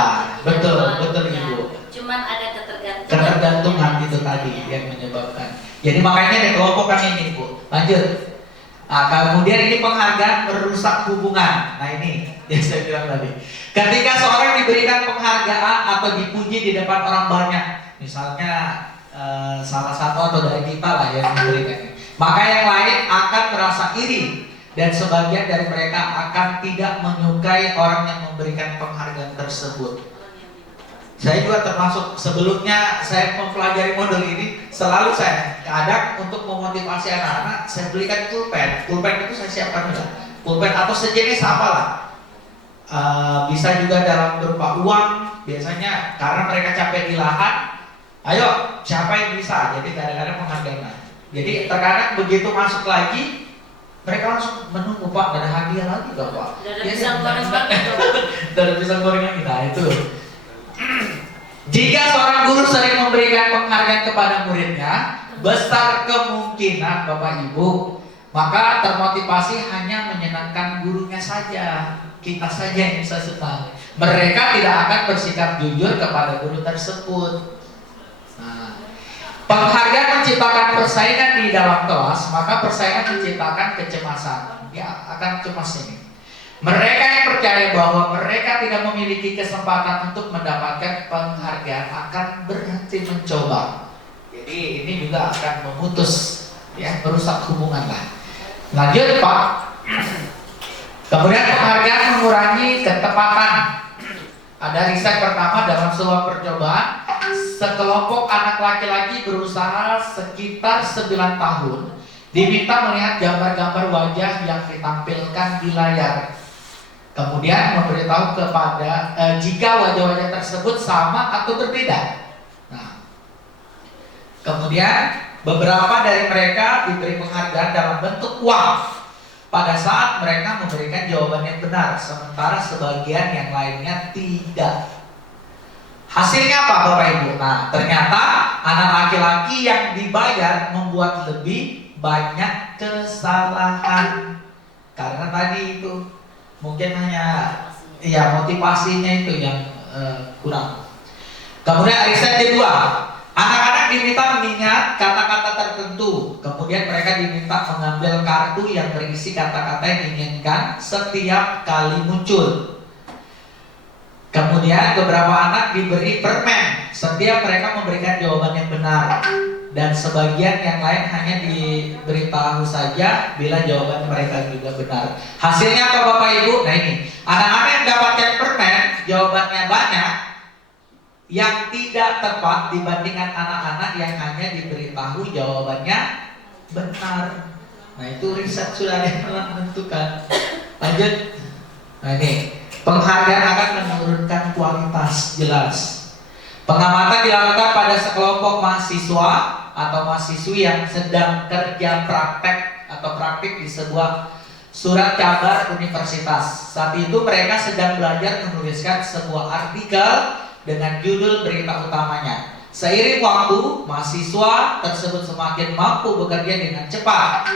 betul Ibu. Cuman ada ketergantungan. Ketergantungan itu tadi yang menyebabkan. Jadi makanya dikelompokkan ini, Bu. Lanjut. Nah, kemudian ini penghargaan merusak hubungan. Nah, ini yang saya bilang tadi. Ketika seorang diberikan penghargaan atau dipuji di depan orang banyak, misalnya salah satu atau dari kita lah yang memberikannya, maka yang lain akan merasa iri dan sebagian dari mereka akan tidak menyukai orang yang memberikan penghargaan tersebut. Saya juga termasuk, sebelumnya saya mempelajari modul ini, selalu saya kadang untuk memotivasi anak-anak, saya belikan pulpen. Pulpen itu saya siapkan juga, pulpen atau sejenis apalah. Bisa juga dalam berupa uang, biasanya karena mereka capek di lahan. Ayo, siapa yang bisa? Jadi kadang-kadang penghargaan. Jadi terkadang begitu masuk lagi, mereka langsung menunggu, Pak, ada hadiah lagi gak, Pak? Dari pisang goreng lagi. Dari pisang goreng lagi, nah itu. Jika seorang guru sering memberikan penghargaan kepada muridnya, besar kemungkinan Bapak Ibu, maka termotivasi hanya menyenangkan gurunya saja. Kita saja yang bisa senang. Mereka tidak akan bersikap jujur kepada guru tersebut. Nah, penghargaan menciptakan persaingan di dalam kelas, maka persaingan menciptakan kecemasan. Ya, akan cemas ini. Mereka yang percaya bahwa mereka tidak memiliki kesempatan untuk mendapatkan penghargaan akan berhenti mencoba. Jadi ini juga akan memutus, ya, merusak hubungan lah. Lanjut, Pak. Kemudian penghargaan mengurangi ketepatan. Ada riset pertama dalam sebuah percobaan, sekelompok anak laki-laki berusaha sekitar 9 tahun diminta melihat gambar-gambar wajah yang ditampilkan di layar. Kemudian memberitahu kepada jika wajah-wajah tersebut sama atau berbeda. Nah, kemudian beberapa dari mereka diberi penghargaan dalam bentuk uang pada saat mereka memberikan jawaban yang benar, sementara sebagian yang lainnya tidak. Hasilnya apa Bapak Ibu? Nah, ternyata anak laki-laki yang dibayar membuat lebih banyak kesalahan. Karena tadi itu mungkin hanya ya motivasinya itu yang kurang. Kemudian riset kedua, anak-anak diminta mengingat kata-kata tertentu. Kemudian mereka diminta mengambil kartu yang berisi kata-kata yang diinginkan setiap kali muncul. Kemudian beberapa anak diberi permen setiap mereka memberikan jawaban yang benar, dan sebagian yang lain hanya diberitahu saja bila jawaban mereka juga benar. Hasilnya apa Bapak Ibu? Nah ini, anak-anak yang mendapatkan permen jawabannya banyak yang tidak tepat dibandingkan anak-anak yang hanya diberitahu jawabannya benar. Nah itu riset sudah ada yang menentukan. Lanjut. Nah ini, penghargaan akan menurunkan kualitas, jelas. Pengamatan dilakukan pada sekelompok mahasiswa atau mahasiswi yang sedang kerja praktek atau praktik di sebuah surat kabar universitas. Saat itu mereka sedang belajar menuliskan sebuah artikel dengan judul berita utamanya. Seiring waktu, mahasiswa tersebut semakin mampu bekerja dengan cepat.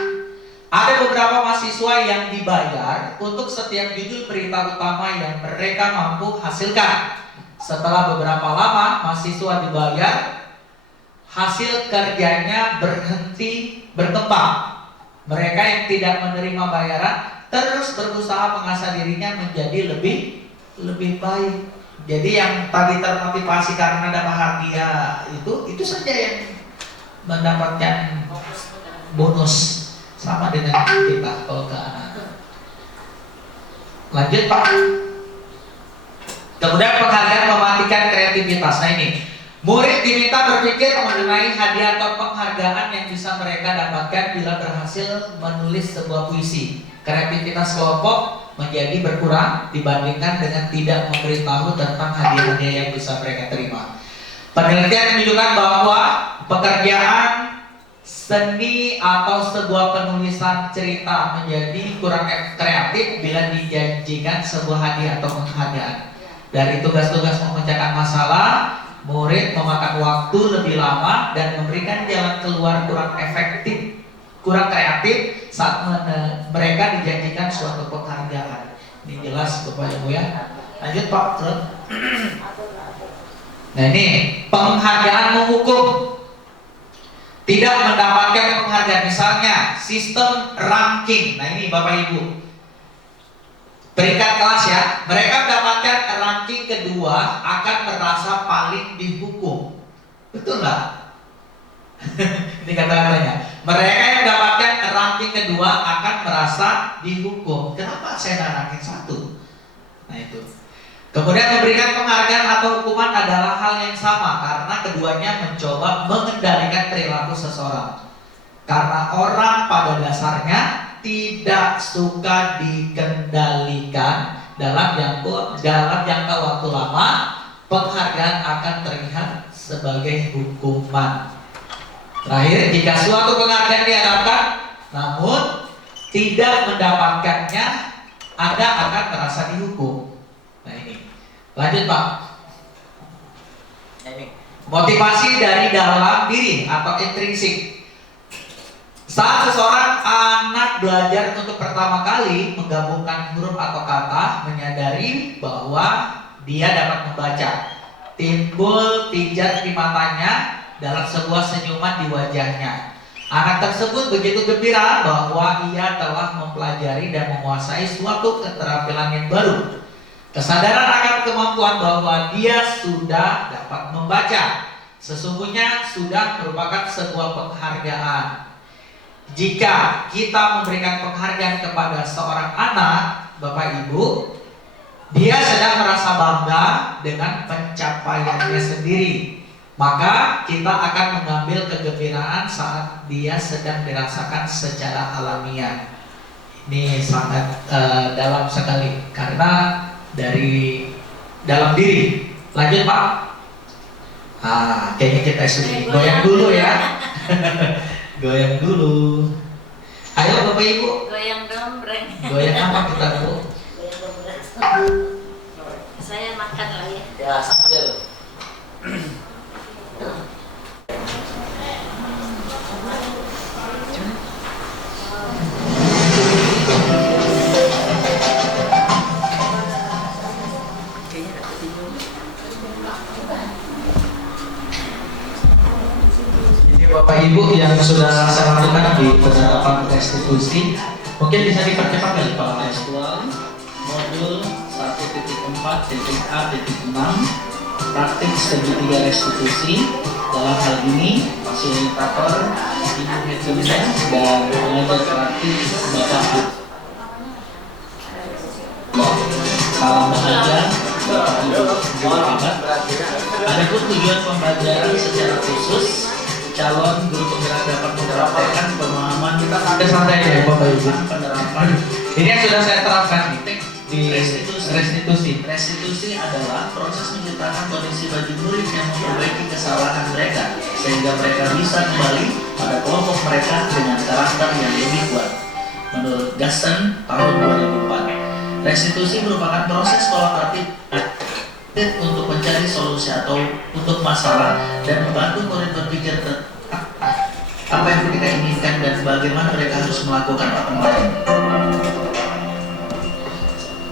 Ada beberapa mahasiswa yang dibayar untuk setiap judul berita utama yang mereka mampu hasilkan. Setelah beberapa lama mahasiswa dibayar, hasil kerjanya berhenti berkembang. Mereka yang tidak menerima bayaran terus berusaha mengasah dirinya menjadi lebih baik. Jadi yang tadi termotivasi karena dapat hadiah itu saja yang mendapatkan bonus. Sama dengan kita kalau ke anak. Lanjut Pak. Kemudian penghargaan mematikan kreativitas. Nah ini, murid diminta berpikir mengenai hadiah atau penghargaan yang bisa mereka dapatkan bila berhasil menulis sebuah puisi. Kreativitas kelompok menjadi berkurang dibandingkan dengan tidak memberitahu tentang hadiah-hadiah yang bisa mereka terima. Penelitian menunjukkan bahwa pekerjaan seni atau sebuah penulisan cerita menjadi kurang kreatif bila dijanjikan sebuah hadiah atau penghargaan. Dari tugas-tugas memecahkan masalah, murid memakan waktu lebih lama dan memberikan jalan keluar kurang efektif, kurang kreatif saat mereka dijanjikan suatu penghargaan. Ini jelas Bapak Ibu ya. Lanjut Pak. Nah ini, penghargaan menghukum. Tidak mendapatkan penghargaan, misalnya sistem ranking. Nah ini Bapak Ibu, peringkat kelas ya, mereka mendapatkan ranking kedua akan merasa paling dihukum. Betul nggak? Ini kata-katanya. Mereka yang mendapatkan ranking kedua akan merasa dihukum. Kenapa saya ranking 1? Nah itu. Kemudian memberikan penghargaan atau hukuman adalah hal yang sama karena keduanya mencoba mengendalikan perilaku seseorang. Karena orang pada dasarnya tidak suka dikendalikan dalam jangka waktu lama, penghargaan akan terlihat sebagai hukuman. Terakhir, jika suatu penghargaan diharapkan namun tidak mendapatkannya, Anda akan merasa dihukum. Nah ini, lanjut Pak. Ini motivasi dari dalam diri atau intrinsik. Saat seseorang anak belajar untuk pertama kali menggabungkan huruf atau kata, menyadari bahwa dia dapat membaca, timbul pijat di matanya dalam sebuah senyuman di wajahnya. Anak tersebut begitu gembira bahwa ia telah mempelajari dan menguasai suatu keterampilan yang baru. Kesadaran akan kemampuan bahwa dia sudah dapat membaca sesungguhnya sudah merupakan sebuah penghargaan. Jika kita memberikan penghargaan kepada seorang anak, Bapak Ibu, dia sedang merasa bangga dengan pencapaiannya sendiri. Maka kita akan mengambil kegembiraan saat dia sedang dirasakan secara alamiah. Ini sangat dalam sekali karena dari dalam diri. Lanjut Pak. Kayaknya kita sudah goyang dulu ya. Goyang dulu. Ayo Bapak Ibu. Goyang dombreng. Goyang apa kita Bu? Saya makan lah ya. Ya sambil. sudah saya lakukan di penerapan restitusi mungkin bisa dipercepat kali Pak. Tekstual modul 1.4.A.6 praktik segitiga restitusi. Dalam hal ini fasilitator Ibu Hedwina dan pengajar praktik Bapak salam bahagia Bapak Ibu Sahabat. Adapun tujuan pembelajaran secara khusus, calon guru penggerak dapat menerapkan pemahaman santai ya Bapak Ibu. Penerapan ini yang sudah saya terapkan di restitusi. Restitusi adalah proses menciptakan kondisi bagi murid yang memperbaiki kesalahan mereka sehingga mereka bisa kembali pada kelompok mereka dengan karakter yang lebih kuat. Menurut Gaston tahun 2004, restitusi merupakan proses kolaboratif untuk mencari solusi atau untuk masalah dan membantu murid berpikir apa yang mereka inginkan dan bagaimana mereka harus melakukan apa-apa.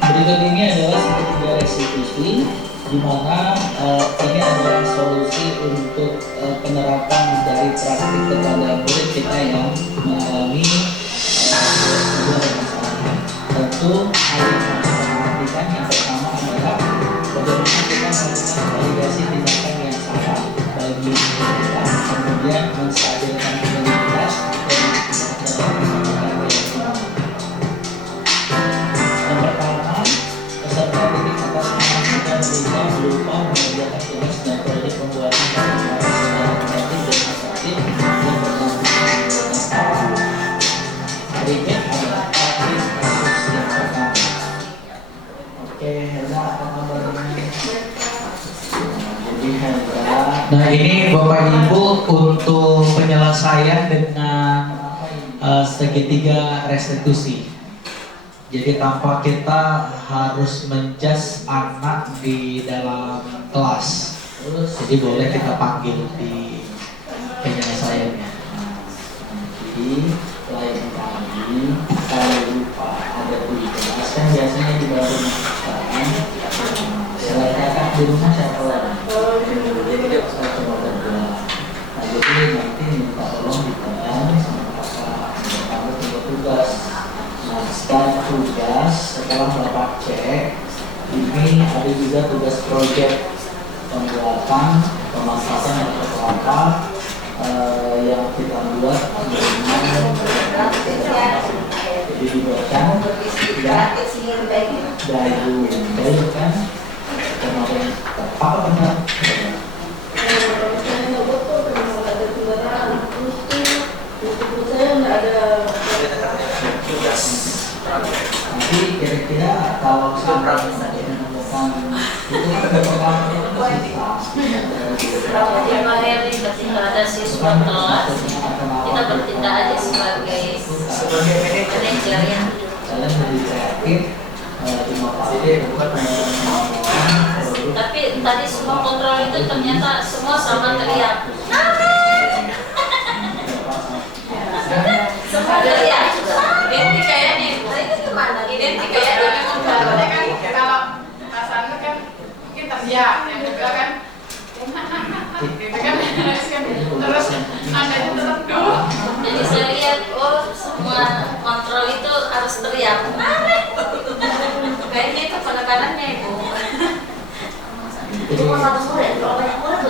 Berikut ini adalah segitiga restitusi, di mana ini adalah solusi untuk penerapan dari praktik kepada murid kita yang mengalami sebuah masalah. Tentu hal yang harus kita perhatikan yang pertama adalah bagaimana kita melakukan validasi tindakan yang salah bagi kita, kemudian menstabilkan identitas dan peserta didik atas memastikan dirinya berupa mengerjakan tugas dan proyek pembuatan secara kreatif dan efektif yang bermanfaat. Berikut adalah praktis kasus yang pertama. Oke, Helda apa kabarnya? Jadi Helda. Nah ini Bapak Ibu untuk penyelesaian dengan segitiga restitusi. Jadi tanpa kita harus menjudge anak di dalam kelas, jadi boleh kita panggil di penyelesaiannya. Jadi lain kali kalau lupa ada tugas kan biasanya di bawah rumah selain kan di rumah siapa lagi? Saya coba berdua. Nah jadi nanti minta tolong dipegang sama kakak, kamu punya tugas. Dan tugas setelah Bapak cek, ini ada juga tugas proyek pembuatan pemasakan atau apa yang kita buat dengan jadi dibuatkan dayu kan kemarin apa benar? Nanti kira-kira kalau sampai menemukan itu ada pengalaman ketika ada siswa kelas, kita bertindak aja sebagai manajer ya. kalian lebih kreatif cuma pasti bukan Tapi tadi semua kontrol itu ternyata semua sama teriak. Semua teriak. Identik kayaknya ibu. Identik kayaknya memang contohnya kan kalau pasangan kan mungkin teriak yang juga kan gitu kan terus adanya terteduh. Jadi saya lihat semua kontrol itu harus teriak. Kayaknya itu penekanannya ibu. Cuma satu murid, kalau banyak murid itu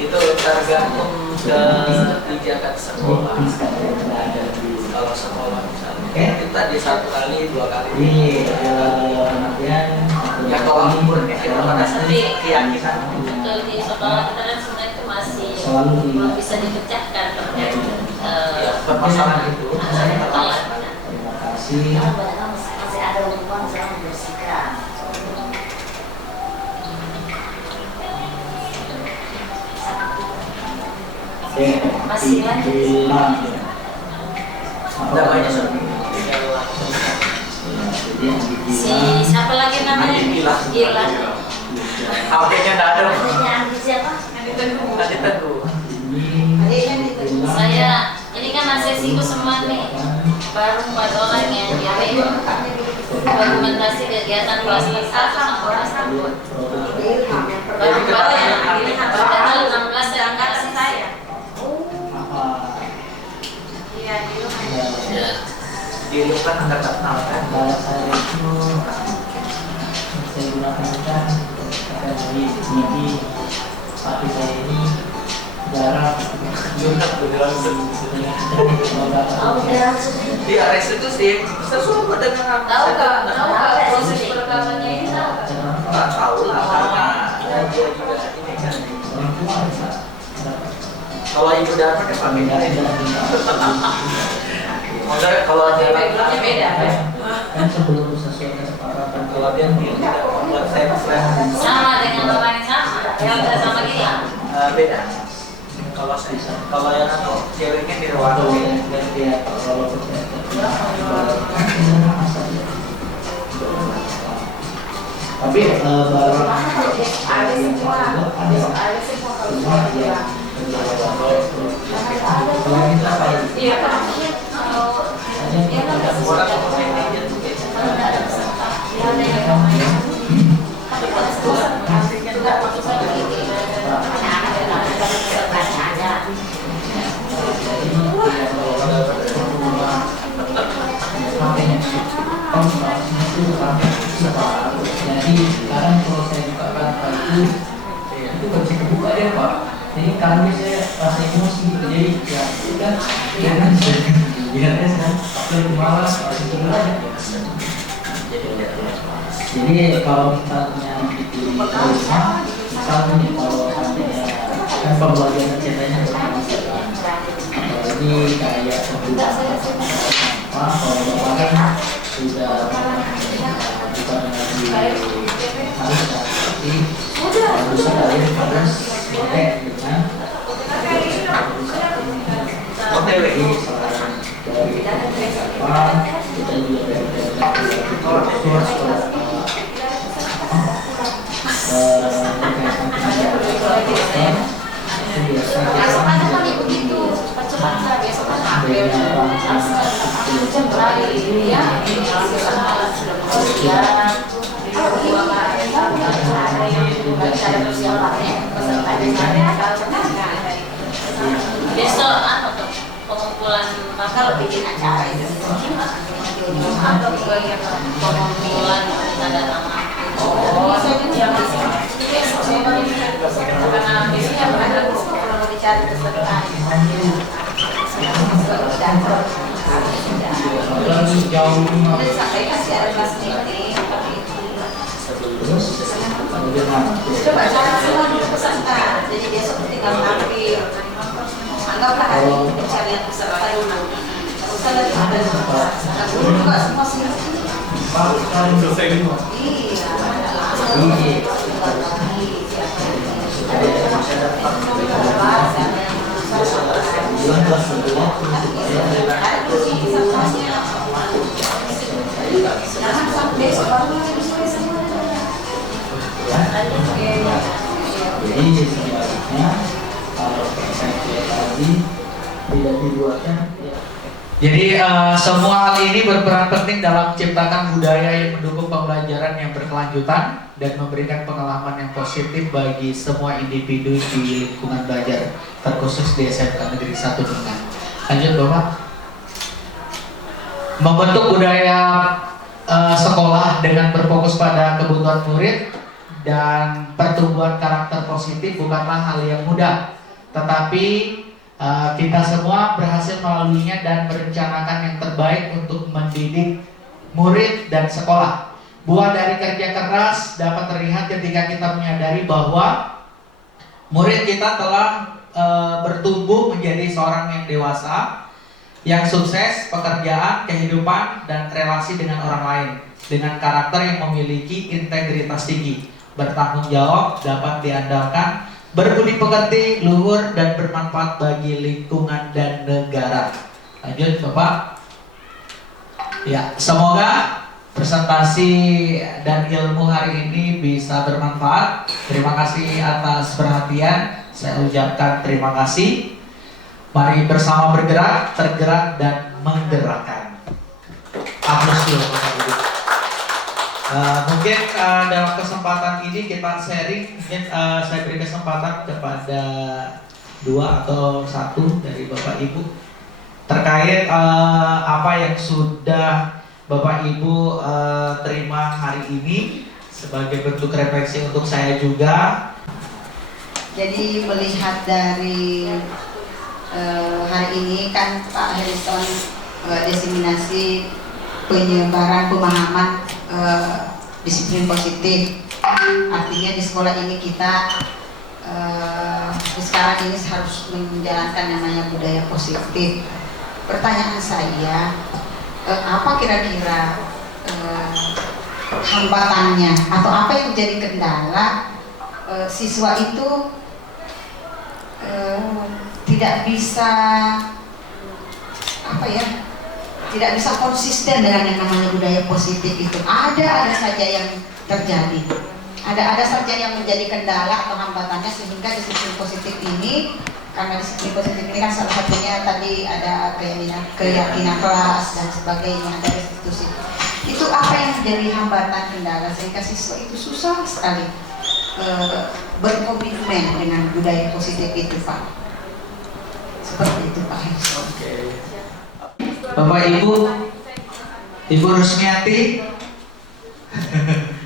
itu tergantung kebijakan sekolah. Kalau sekolah misalnya kita di 1 kali 2 kali ya kalau libur ya itu pada keyakinan Betul, di sekolah kita kan sebenarnya itu masih belum bisa dipecahkan permasalahan itu. terima kasih. Masih ada hubungan saya membersihkan. Masih kan? Ada banyak Si siapa lagi namanya? Gila. HP-nya nggak ada. Adiknya Andi siapa? Tadi Teguh. Saya ini kan asesiku semua nih, baru 4 orang yang kirim dokumentasi kegiatan kelas 1 sama kelas 2. Jadi baru ya, kedatangan tanggal 16 dan angkatan saya. Iya, di rumah. ya. Dulu kan angkatan 6 kan. Saya itu saya gunakan kan dari gigi sapi saya ini jarang Di restitusi sesuatu dengan Tahu nggak proses perekamannya ini tahu nggak? nggak tahu lah karena dia juga ini kan. Kalau ibu Dharma kan pamit. Maksudnya kalau ada Backgroundnya beda kan? kan sebelum sesuai kesepakatan kalau dia tidak buat saya Sama dengan orang yang sama, yang udah sama dia. beda. Kalau saya kalau yang ceweknya di ruang dan dia kalau tapi baru Ada semua, ada semua kalau semua bilang. kalau kita paling Iya kan? jadi sekarang kalau saya buka kantor itu nggak bisa kebuka deh Pak. Jadi kami saya rasa emosi gitu, jadi ya udah jangan biarnya kan lebih malas itu aja. Jadi kalau misalnya di rumah, misalnya nih kalau seandainya kan pembelajaran ceritanya bersama ini kayak kalau bapak kan sudah bukan lagi harus tapi harus kalian harus boleh dengan OTW dari apa kita juga dari source Besok aja kan begitu, cepat lah besok kan ambil jam berapa ya? Besok apa tuh pengumpulan bakal bikin acara itu. Apa pengumpulan tanda tangan. Oh, saya jam besok saya baru karena biasanya ada kalau dicari peserta. jauh Udah sampai kasih ada kelas meeting tapi terus coba cara semua dulu peserta. Jadi besok tinggal ngambil. Anggaplah hari ini pencarian peserta dulu. Usah lagi ada dulu juga semua sih. Jadi sebenarnya kalau tadi tidak dibuatkan ya. Jadi semua hal ini berperan penting dalam menciptakan budaya yang mendukung pembelajaran yang berkelanjutan dan memberikan pengalaman yang positif bagi semua individu di lingkungan belajar, terkhusus di SMK Negeri 1 Dungan. Lanjut Bapak. Membentuk budaya sekolah dengan berfokus pada kebutuhan murid dan pertumbuhan karakter positif bukanlah hal yang mudah, tetapi kita semua berhasil melaluinya dan merencanakan yang terbaik untuk mendidik murid dan sekolah. Buah dari kerja keras dapat terlihat ketika kita menyadari bahwa murid kita telah bertumbuh menjadi seorang yang dewasa, yang sukses, pekerjaan, kehidupan, dan relasi dengan orang lain, dengan karakter yang memiliki integritas tinggi, bertanggung jawab, dapat diandalkan, berbudi pekerti, luhur, dan bermanfaat bagi lingkungan dan negara. Lanjut Bapak. Ya, semoga presentasi dan ilmu hari ini bisa bermanfaat. Terima kasih atas perhatian. Saya ucapkan terima kasih. Mari bersama bergerak, tergerak, dan menggerakkan. Aplaus dulu. Mungkin dalam kesempatan ini kita sharing, mungkin saya beri kesempatan kepada 2 atau 1 dari Bapak Ibu terkait apa yang sudah Bapak Ibu terima hari ini sebagai bentuk refleksi untuk saya juga. Jadi melihat dari hari ini kan Pak Harrison diseminasi penyebaran pemahaman disiplin positif. Artinya di sekolah ini kita sekarang ini harus menjalankan namanya budaya positif. Pertanyaan saya, apa kira-kira hambatannya atau apa yang menjadi kendala siswa itu tidak bisa tidak bisa konsisten dengan yang namanya budaya positif itu. Ada saja yang terjadi, ada saja yang menjadi kendala atau hambatannya sehingga disiplin positif ini, karena disiplin positif ini kan salah satunya tadi ada keyakinan kelas dan sebagainya, ada restitusi. Itu apa yang menjadi hambatan kendala sehingga siswa itu susah sekali berkomitmen dengan budaya positif itu, Pak. Seperti itu, Pak. Bapak Ibu, Ibu Rusmiati,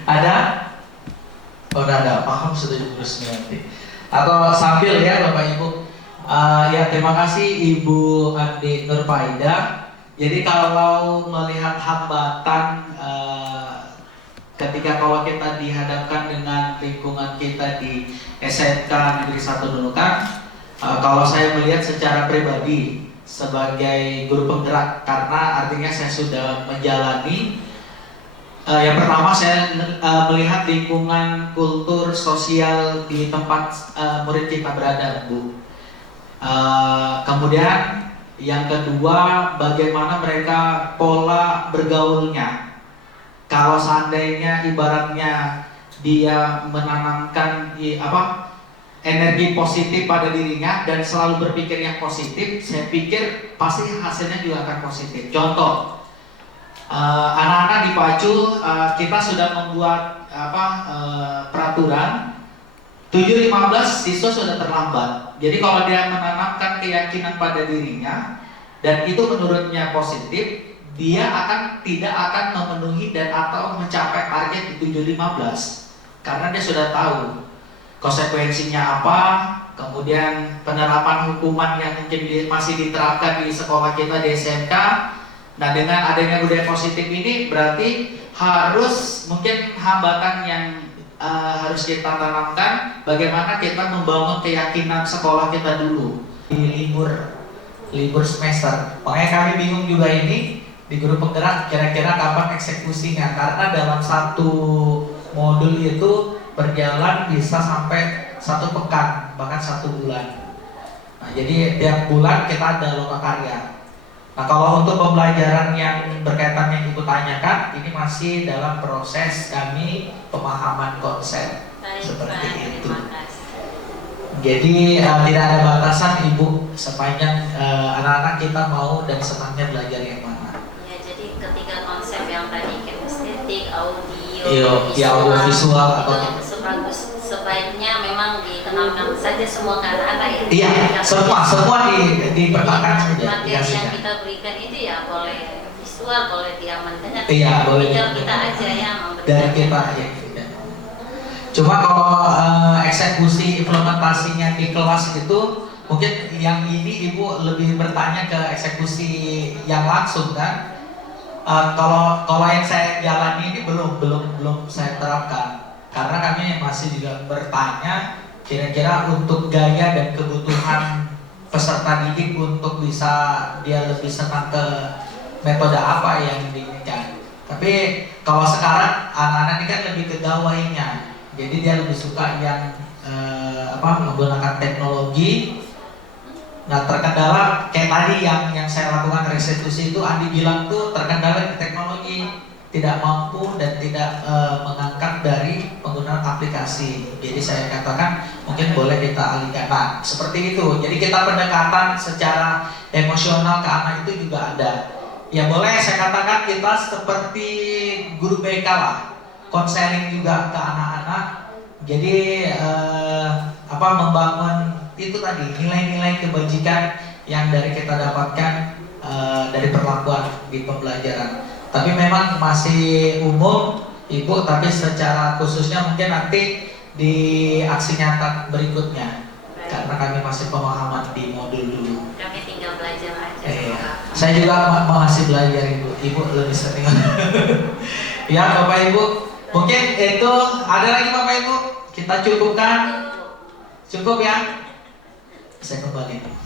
ada? Oh, ada. Paham sudah Ibu Rusmiati. Atau sambil ya Bapak Ibu. Ya terima kasih Ibu Andi Nurfaida. Jadi kalau melihat hambatan ketika kalau kita dihadapkan dengan lingkungan kita di SMK Negeri 1 Nunukan, kalau saya melihat secara pribadi sebagai guru penggerak, karena artinya saya sudah menjalani yang pertama saya melihat lingkungan kultur sosial di tempat murid kita berada, Bu. Kemudian yang kedua, bagaimana mereka pola bergaulnya. Kalau seandainya ibaratnya dia menanamkan energi positif pada dirinya dan selalu berpikir yang positif, saya pikir pasti hasilnya juga akan positif. Contoh, anak-anak di Pacu, kita sudah membuat peraturan 7.15 siswa sudah terlambat. Jadi kalau dia menanamkan keyakinan pada dirinya dan itu menurutnya positif, dia tidak akan memenuhi dan atau mencapai target di 7.15 karena dia sudah tahu konsekuensinya apa, kemudian penerapan hukuman yang mungkin masih diterapkan di sekolah kita di SMK. Nah, dengan adanya budaya positif ini berarti harus mungkin hambatan yang harus kita tanamkan, bagaimana kita membangun keyakinan sekolah kita dulu di libur semester. Makanya kami bingung juga ini di guru penggerak kira-kira kapan eksekusinya, karena dalam satu modul itu berjalan bisa sampai 1 pekan, bahkan 1 bulan. Nah, jadi tiap bulan kita ada lokakarya. Nah, kalau untuk pembelajaran yang berkaitan yang Ibu tanyakan, ini masih dalam proses kami pemahaman konsep. Seperti itu. Jadi tidak ada batasan Ibu, sepanjang anak-anak kita mau dan senangnya belajar yang mana. Ya, jadi ketika konsep yang tadi kinestetik, audio visual atau sebaiknya memang dikenalkan saja semua ke anak-anak ya. Iya, semua diperkenalkan saja. Materi yang kita berikan itu ya boleh visual, boleh dia mendengar. Iya, boleh. Tinggal kita aja yang memberikan. Dan kita ya. Cuma kalau eksekusi implementasinya di kelas itu mungkin yang ini Ibu lebih bertanya ke eksekusi yang langsung kan? Kalau yang saya jalani ini belum saya terapkan. Karena kami masih juga bertanya kira-kira untuk gaya dan kebutuhan peserta didik untuk bisa dia lebih senang ke metode apa yang diinginkan. Tapi kalau sekarang anak-anak ini kan lebih ke gawainya, jadi dia lebih suka yang menggunakan teknologi. Nah, terkendala kayak tadi yang saya lakukan restitusi itu, Andi bilang tuh terkendala di teknologi, tidak mampu dan tidak mengangkat dari penggunaan aplikasi. Jadi saya katakan mungkin boleh kita alihkan. Nah, seperti itu. Jadi kita pendekatan secara emosional ke anak itu juga ada. Ya boleh saya katakan kita seperti guru BK lah. konseling juga ke anak-anak. Jadi membangun itu tadi nilai-nilai kebajikan yang dari kita dapatkan dari perlakuan di pembelajaran. Tapi memang masih umum Ibu, tapi secara khususnya mungkin nanti di aksi nyata berikutnya. Karena kami masih pemahaman di modul dulu. Kami tinggal belajar aja. Saya juga masih belajar Ibu. Ibu lebih sering. Ya Bapak Ibu, mungkin itu ada lagi Bapak Ibu. Kita cukupkan. Cukup ya. Saya kembali.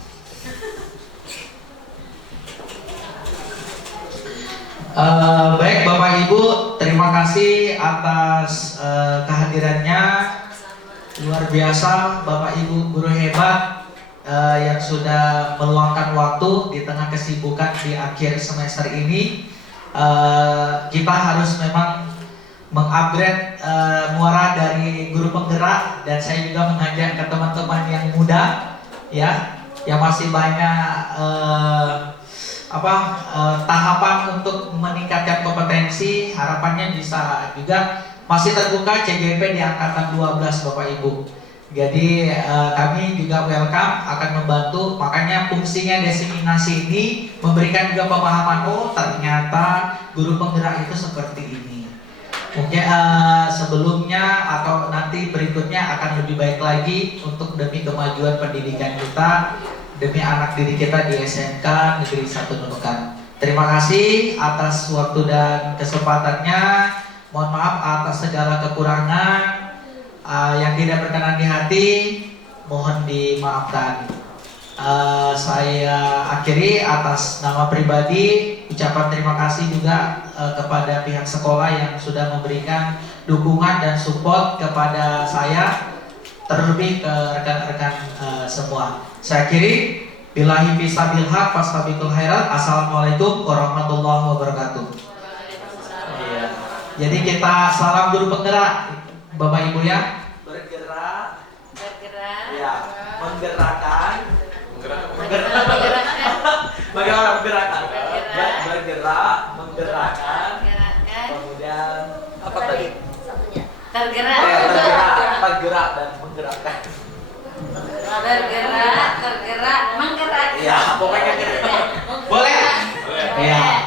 Baik Bapak Ibu, terima kasih atas kehadirannya. Luar biasa Bapak Ibu guru hebat yang sudah meluangkan waktu di tengah kesibukan di akhir semester ini. Kita harus memang mengupgrade muara dari guru penggerak, dan saya juga mengajak ke teman-teman yang muda ya, yang masih banyak tahapan untuk meningkatkan kompetensi. Harapannya bisa juga masih terbuka CGP di angkatan 12 Bapak Ibu. Jadi kami juga welcome, akan membantu. Makanya fungsinya diseminasi ini memberikan juga pemahaman, oh ternyata guru penggerak itu seperti ini. Mungkin sebelumnya atau nanti berikutnya akan lebih baik lagi untuk demi kemajuan pendidikan kita, demi anak didik kita di SMK Negeri 1 Nunukan. Terima kasih atas waktu dan kesempatannya. Mohon maaf atas segala kekurangan yang tidak berkenan di hati, mohon dimaafkan. Saya akhiri atas nama pribadi ucapan terima kasih juga kepada pihak sekolah yang sudah memberikan dukungan dan support kepada saya, terlebih ke rekan-rekan semua. Saya akhiri, billahi fisabilil haq fastabiqul khairat. Assalamualaikum warahmatullahi wabarakatuh. Jadi kita salam guru penggerak, Bapak Ibu ya. Bergerak, ya, menggerakkan, bagaimana menggerakkan? Bergerak, menggerakkan, kemudian apa tadi? Tergerak, tergerak dan menggerakkan. Bergerak, tergerak, menggerak. Ya, pokoknya boleh. Ya.